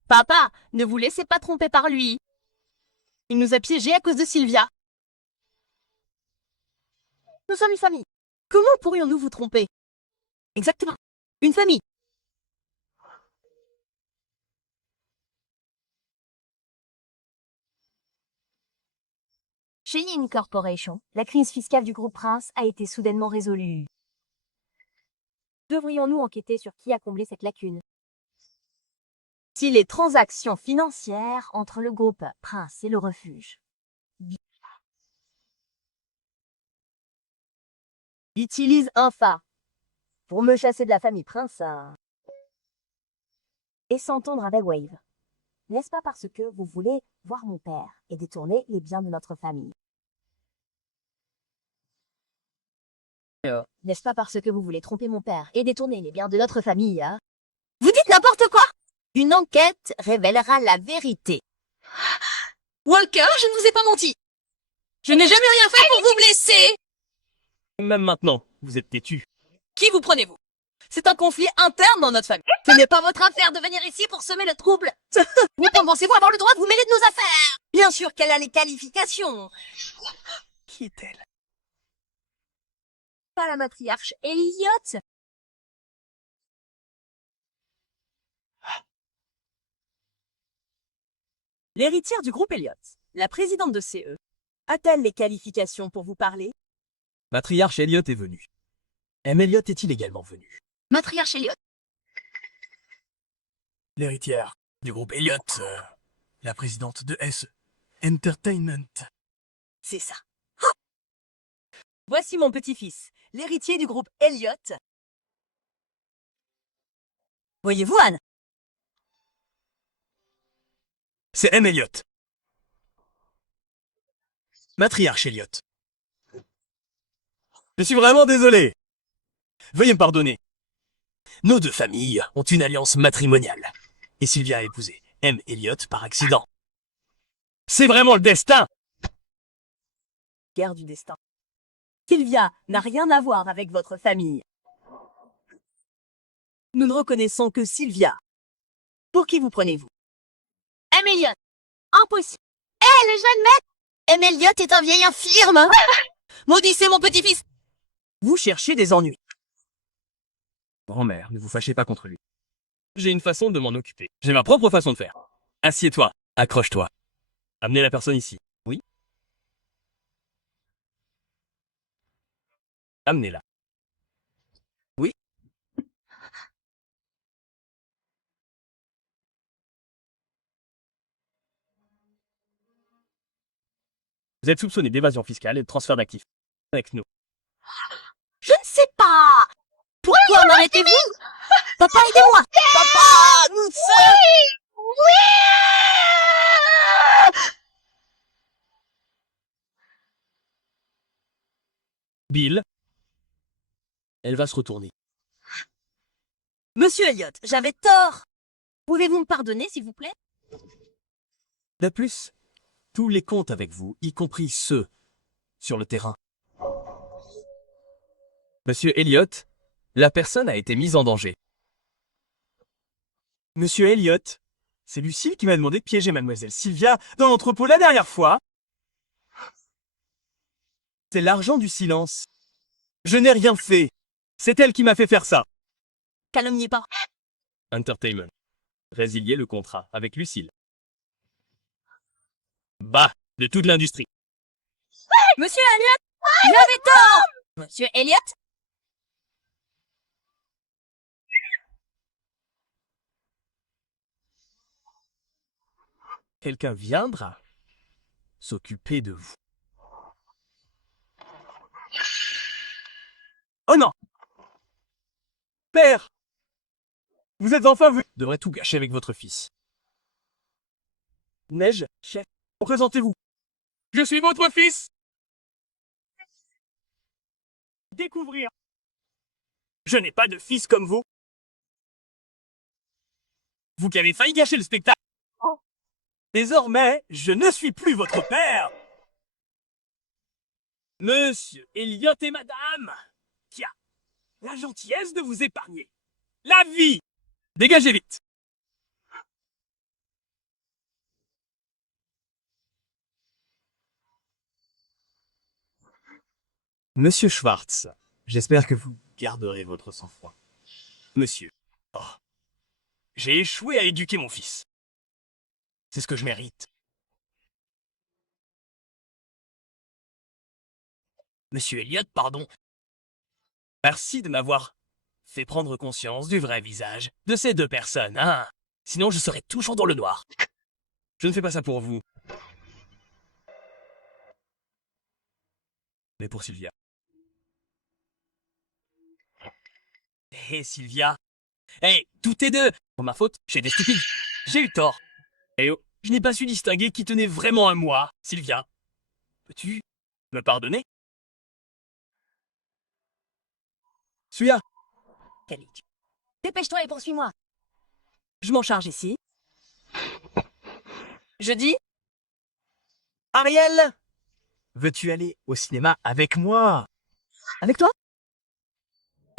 Papa, ne vous laissez pas tromper par lui. Il nous a piégés à cause de Sylvia. Nous sommes une famille. Comment pourrions-nous vous tromper? Exactement. Une famille. Chez Yin Corporation, la crise fiscale du groupe Prince a été soudainement résolue. Devrions-nous enquêter sur qui a comblé cette lacune? Si les transactions financières entre le groupe Prince et le refuge utilisent un phare pour me chasser de la famille Prince et s'entendre avec Wave, n'est-ce pas parce que vous voulez voir mon père et détourner les biens de notre famille? N'est-ce pas parce que vous voulez tromper mon père et détourner les biens de notre famille, hein? Vous dites n'importe quoi! Une enquête révélera la vérité. Walker, je ne vous ai pas menti. Je n'ai jamais rien fait pour vous blesser. Même maintenant, vous êtes têtu. Qui vous prenez-vous? C'est un conflit interne dans notre famille. Ce n'est pas votre affaire de venir ici pour semer le trouble. Vous pensez-vous avoir le droit de vous mêler de nos affaires? Bien sûr qu'elle a les qualifications. Qui est-elle? Pas la matriarche Elliot. L'héritière du groupe Elliott, la présidente de CE, a-t-elle les qualifications pour vous parler? Matriarche Elliot est venu. M. Elliot est-il également venu? Matriarche Elliot. L'héritière du groupe Elliot, la présidente de S Entertainment. C'est ça. Voici mon petit-fils, l'héritier du groupe Elliott. Voyez-vous, Anne? C'est M. Elliot. Matriarche Elliot. Je suis vraiment désolé. Veuillez me pardonner. Nos deux familles ont une alliance matrimoniale. Et Sylvia a épousé M. Elliot par accident. C'est vraiment le destin! Guerre du destin. Sylvia n'a rien à voir avec votre famille. Nous ne reconnaissons que Sylvia. Pour qui vous prenez-vous? M. Elliot. Impossible. Hé, le jeune maître! M. Elliot est un vieil infirme. Maudissez mon petit-fils! Vous cherchez des ennuis. Grand-mère, ne vous fâchez pas contre lui. J'ai une façon de m'en occuper. J'ai ma propre façon de faire. Assieds-toi, accroche-toi. Amenez la personne ici. Oui? Amenez-la. Oui? Vous êtes soupçonné d'évasion fiscale et de transfert d'actifs. Avec nous. Je ne sais pas. Pourquoi m'arrêtez-vous? Papa, aidez-moi. Papa, nous sommes... Bill. Elle va se retourner. Monsieur Elliott, j'avais tort. Pouvez-vous me pardonner, s'il vous plaît? De plus, tous les comptes avec vous, y compris ceux sur le terrain. Monsieur Elliot, la personne a été mise en danger. Monsieur Elliot, C'est Lucille qui m'a demandé de piéger mademoiselle Sylvia dans l'entrepôt la dernière fois. C'est l'argent du silence. Je n'ai rien fait. C'est elle qui m'a fait faire ça. Calomniez pas. Entertainment. Résilier le contrat avec Lucille. Bah, de toute l'industrie. Monsieur Elliot, j'avais tort. Monsieur Elliot. Quelqu'un viendra s'occuper de vous. Oh non! Père! Vous êtes enfin venu! Devrait tout gâcher avec votre fils. Neige, chef, présentez-vous. Je suis votre fils! Découvrir. Je n'ai pas de fils comme vous. Vous qui avez failli gâcher le spectacle. Désormais, je ne suis plus votre père. Monsieur Elliot et madame, qui a la gentillesse de vous épargner la vie. Dégagez vite. Monsieur Schwartz, j'espère que vous garderez votre sang-froid. Monsieur, oh, j'ai échoué à éduquer mon fils. C'est ce que je mérite. Monsieur Elliot, pardon. Merci de m'avoir fait prendre conscience du vrai visage de ces deux personnes, hein. Sinon, je serais toujours dans le noir. Je ne fais pas ça pour vous. Mais pour Sylvia. Hé, Sylvia. Hé, tout est deux. Pour ma faute, j'ai des stupides. J'ai eu tort. Eh oh, je n'ai pas su distinguer qui tenait vraiment à moi, Sylvia. Peux-tu me pardonner? Celui-là. Kelly, dépêche-toi et poursuis-moi. Je m'en charge ici. Je dis, Ariel, veux-tu aller au cinéma avec moi? avec toi?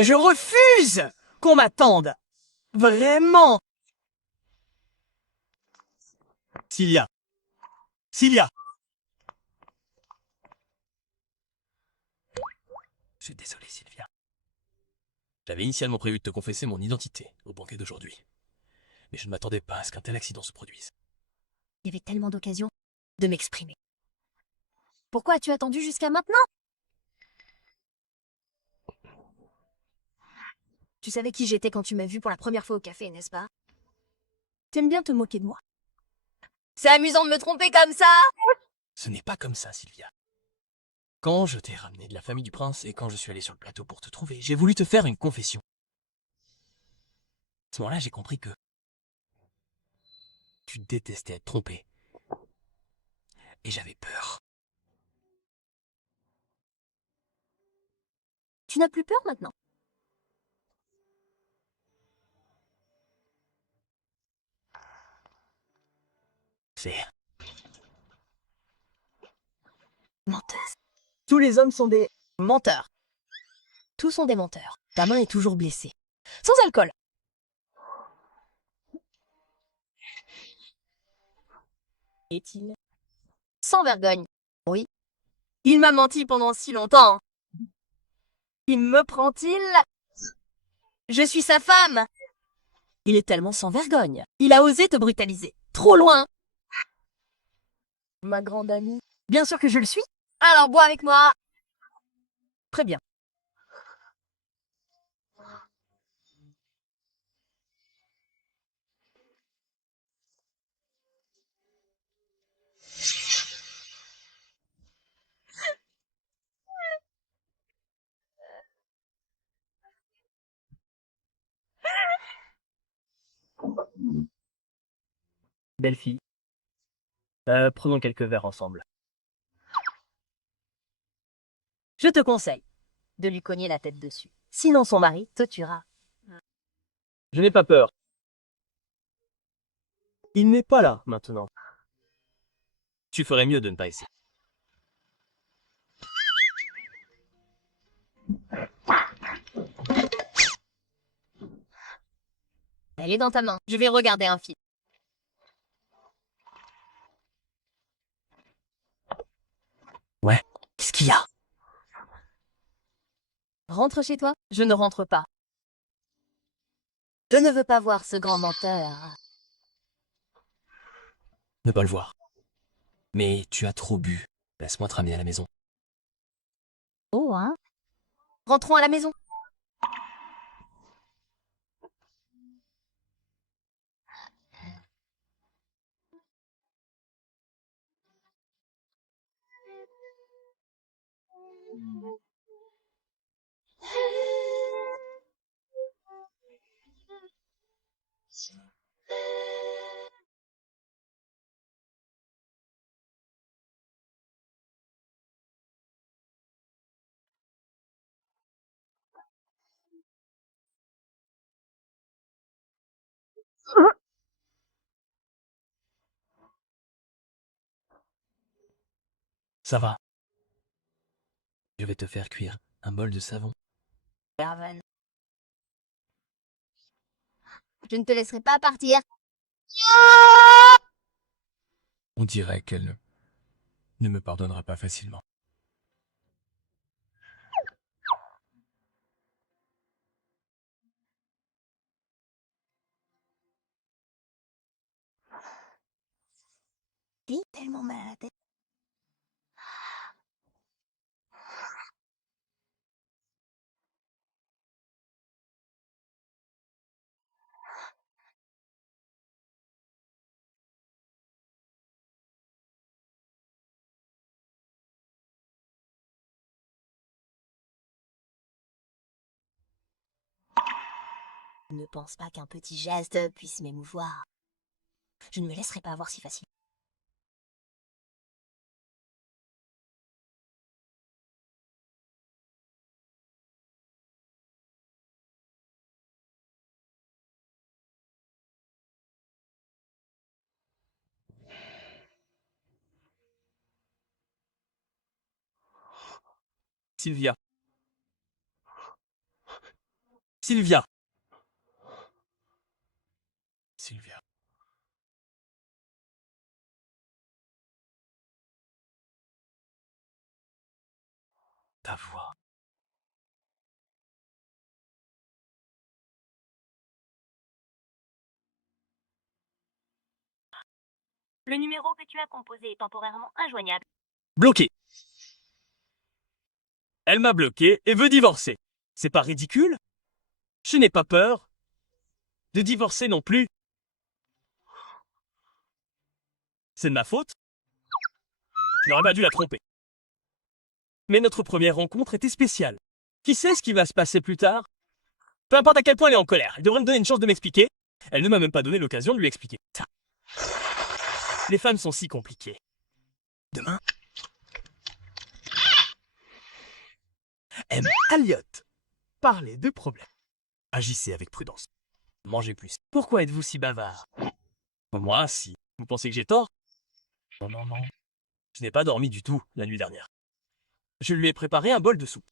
Je refuse qu'on m'attende. Vraiment. Cilia. Cilia. Je suis désolé, Sylvia. J'avais initialement prévu de te confesser mon identité au banquet d'aujourd'hui. Mais je ne m'attendais pas à ce qu'un tel accident se produise. Il y avait tellement d'occasions de m'exprimer. Pourquoi as-tu attendu jusqu'à maintenant? Tu savais qui j'étais quand tu m'as vu pour la première fois au café, n'est-ce pas? T'aimes bien te moquer de moi. C'est amusant de me tromper comme ça! Ce n'est pas comme ça, Sylvia. Quand je t'ai ramené de la famille du prince et quand je suis allé sur le plateau pour te trouver, j'ai voulu te faire une confession. À ce moment-là, j'ai compris que tu détestais être trompé. Et j'avais peur. Tu n'as plus peur maintenant? C'est... Menteuse. Tous les hommes sont des menteurs. Tous sont des menteurs. Ta main est toujours blessée. Sans alcool. Est-il? Sans vergogne. Oui. Il m'a menti pendant si longtemps. Il me prend-il? Je suis sa femme! Il est tellement sans vergogne. Il a osé te brutaliser. Trop loin. Ma grande amie. Bien sûr que je le suis. Alors bois avec moi! Très bien. Belle fille. Prenons quelques verres ensemble. Je te conseille. De lui cogner la tête dessus. Sinon son mari te tuera. Je n'ai pas peur. Il n'est pas là, maintenant. Tu ferais mieux de ne pas essayer. Elle est dans ta main. Je vais regarder un film. Sylvia. Rentre chez toi. Je ne rentre pas. Je ne veux pas voir ce grand menteur. Ne pas le voir. Mais tu as trop bu. Laisse-moi te ramener à la maison. Oh, hein? Rentrons à la maison. Ça va. Je vais te faire cuire un bol de savon. Raven. Je ne te laisserai pas partir. On dirait qu'elle ne me pardonnera pas facilement. J'ai tellement mal à la tête. Ne pense pas qu'un petit geste puisse m'émouvoir. Je ne me laisserai pas avoir si facile. Sylvia. Sylvia. Sylvia. Ta voix. Le numéro que tu as composé est temporairement injoignable. Bloqué. Elle m'a bloqué et veut divorcer. C'est pas ridicule? Je n'ai pas peur de divorcer non plus. C'est de ma faute? Je n'aurais pas dû la tromper. Mais notre première rencontre était spéciale. Qui sait ce qui va se passer plus tard? Peu importe à quel point elle est en colère, elle devrait me donner une chance de m'expliquer. Elle ne m'a même pas donné l'occasion de lui expliquer. Ça. Les femmes sont si compliquées. Demain, M. Elliot. Parlez de problèmes. Agissez avec prudence. Mangez plus. Pourquoi êtes-vous si bavard? Moi, si. Vous pensez que j'ai tort? Non, non, non. Je n'ai pas dormi du tout la nuit dernière. Je lui ai préparé un bol de soupe.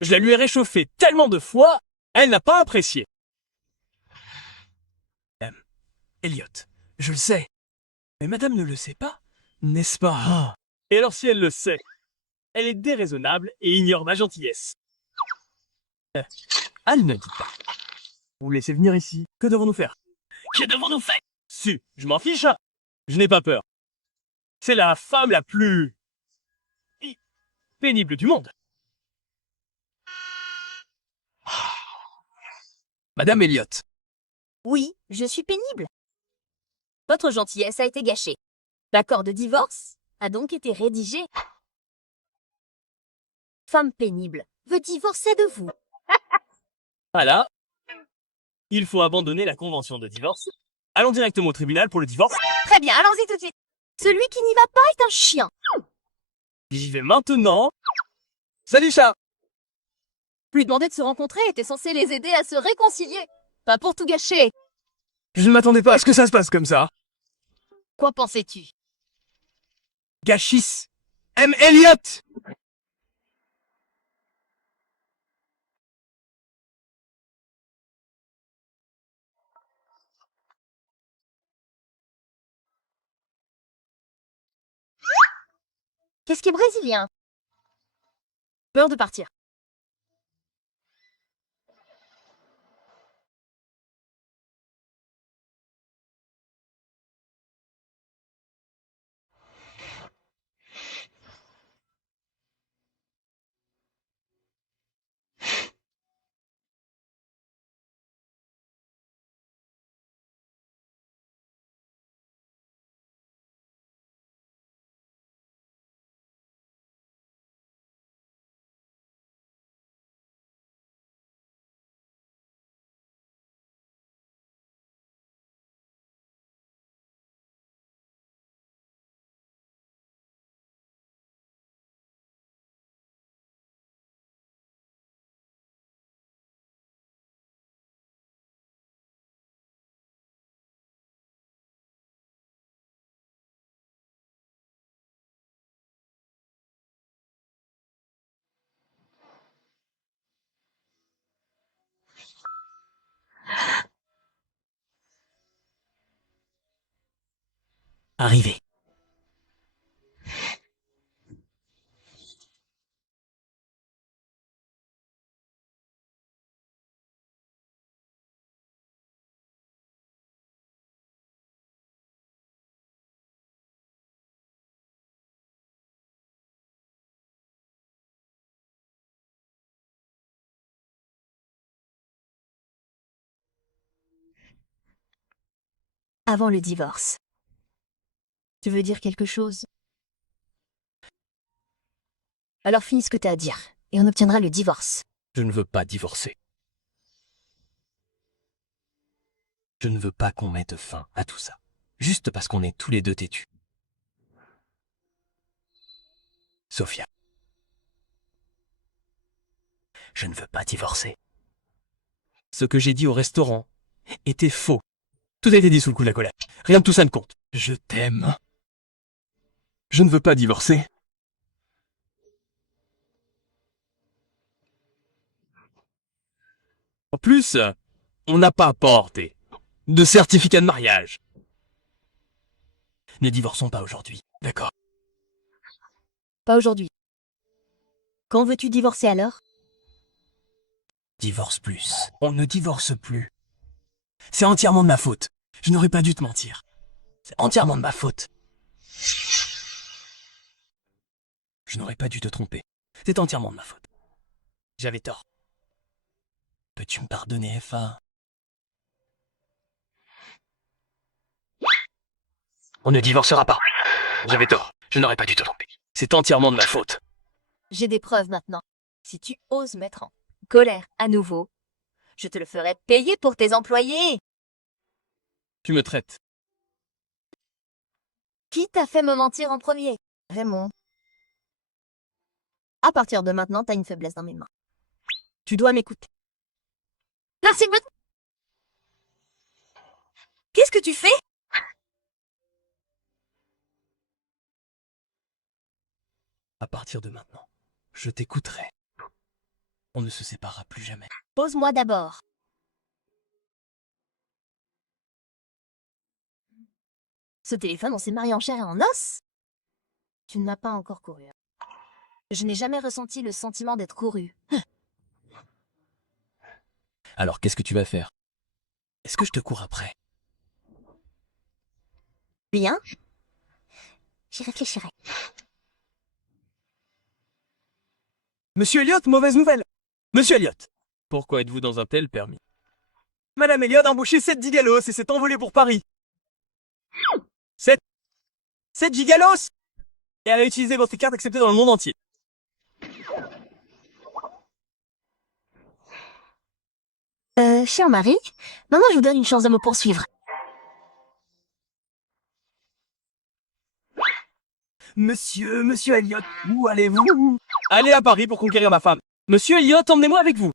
Je la lui ai réchauffé tellement de fois, elle n'a pas apprécié. Elliot, je le sais. Mais madame ne le sait pas, n'est-ce pas? Ah. Et alors si elle le sait, elle est déraisonnable et ignore ma gentillesse. Elle ne dit pas. Vous laissez venir ici. Que devons-nous faire? Que devons-nous faire? Si, je m'en fiche. Je n'ai pas peur. C'est la femme la plus pénible du monde. Madame Elliot. Oui, je suis pénible. Votre gentillesse a été gâchée. L'accord de divorce a donc été rédigé. Femme pénible veut divorcer de vous. Voilà. Il faut abandonner la convention de divorce. Allons directement au tribunal pour le divorce. Très bien, allons-y tout de suite. Celui qui n'y va pas est un chien. J'y vais maintenant. Salut chat. Lui demander de se rencontrer était censé les aider à se réconcilier. Pas pour tout gâcher. Je ne m'attendais pas à ce que ça se passe comme ça. Quoi pensais-tu? Gachis. M. Elliot. Qu'est-ce qui est brésilien? Peur de partir. Arrivé. Avant le divorce. Tu veux dire quelque chose? Alors finis ce que t'as à dire, et on obtiendra le divorce. Je ne veux pas divorcer. Je ne veux pas qu'on mette fin à tout ça. Juste parce qu'on est tous les deux têtus. Sophia. Je ne veux pas divorcer. Ce que j'ai dit au restaurant était faux. Tout a été dit sous le coup de la colère. Rien de tout ça ne compte. Je t'aime. Je ne veux pas divorcer. En plus, on n'a pas apporté de certificat de mariage. Ne divorçons pas aujourd'hui, d'accord? Pas aujourd'hui. Quand veux-tu divorcer alors? Divorce plus. On ne divorce plus. C'est entièrement de ma faute. Je n'aurais pas dû te mentir. C'est entièrement de ma faute. Je n'aurais pas dû te tromper. C'est entièrement de ma faute. J'avais tort. Peux-tu me pardonner, FA? On ne divorcera pas. J'avais tort. Je n'aurais pas dû te tromper. C'est entièrement de ma faute. J'ai des preuves maintenant. Si tu oses mettre en colère à nouveau, je te le ferai payer pour tes employés. Tu me traites. Qui t'a fait me mentir en premier? Raymond. À partir de maintenant, t'as une faiblesse dans mes mains. Tu dois m'écouter. Merci. Qu'est-ce que tu fais? À partir de maintenant, je t'écouterai. On ne se séparera plus jamais. Pose-moi d'abord. Ce téléphone, on s'est marié en chair et en os? Tu ne m'as pas encore couru. Je n'ai jamais ressenti le sentiment d'être couru. Alors qu'est-ce que tu vas faire? Est-ce que je te cours après? Bien. J'y réfléchirai. Monsieur Elliot, mauvaise nouvelle. Monsieur Elliot. Pourquoi êtes-vous dans un tel permis? Madame Elliot a embauché 7 gigalos et s'est envolée pour Paris. 7 gigalos. Et elle a utilisé votre carte acceptée dans le monde entier. Cher mari, maintenant je vous donne une chance de me poursuivre. Monsieur Elliot, où allez-vous? Allez à Paris pour conquérir ma femme. Monsieur Elliot, emmenez-moi avec vous.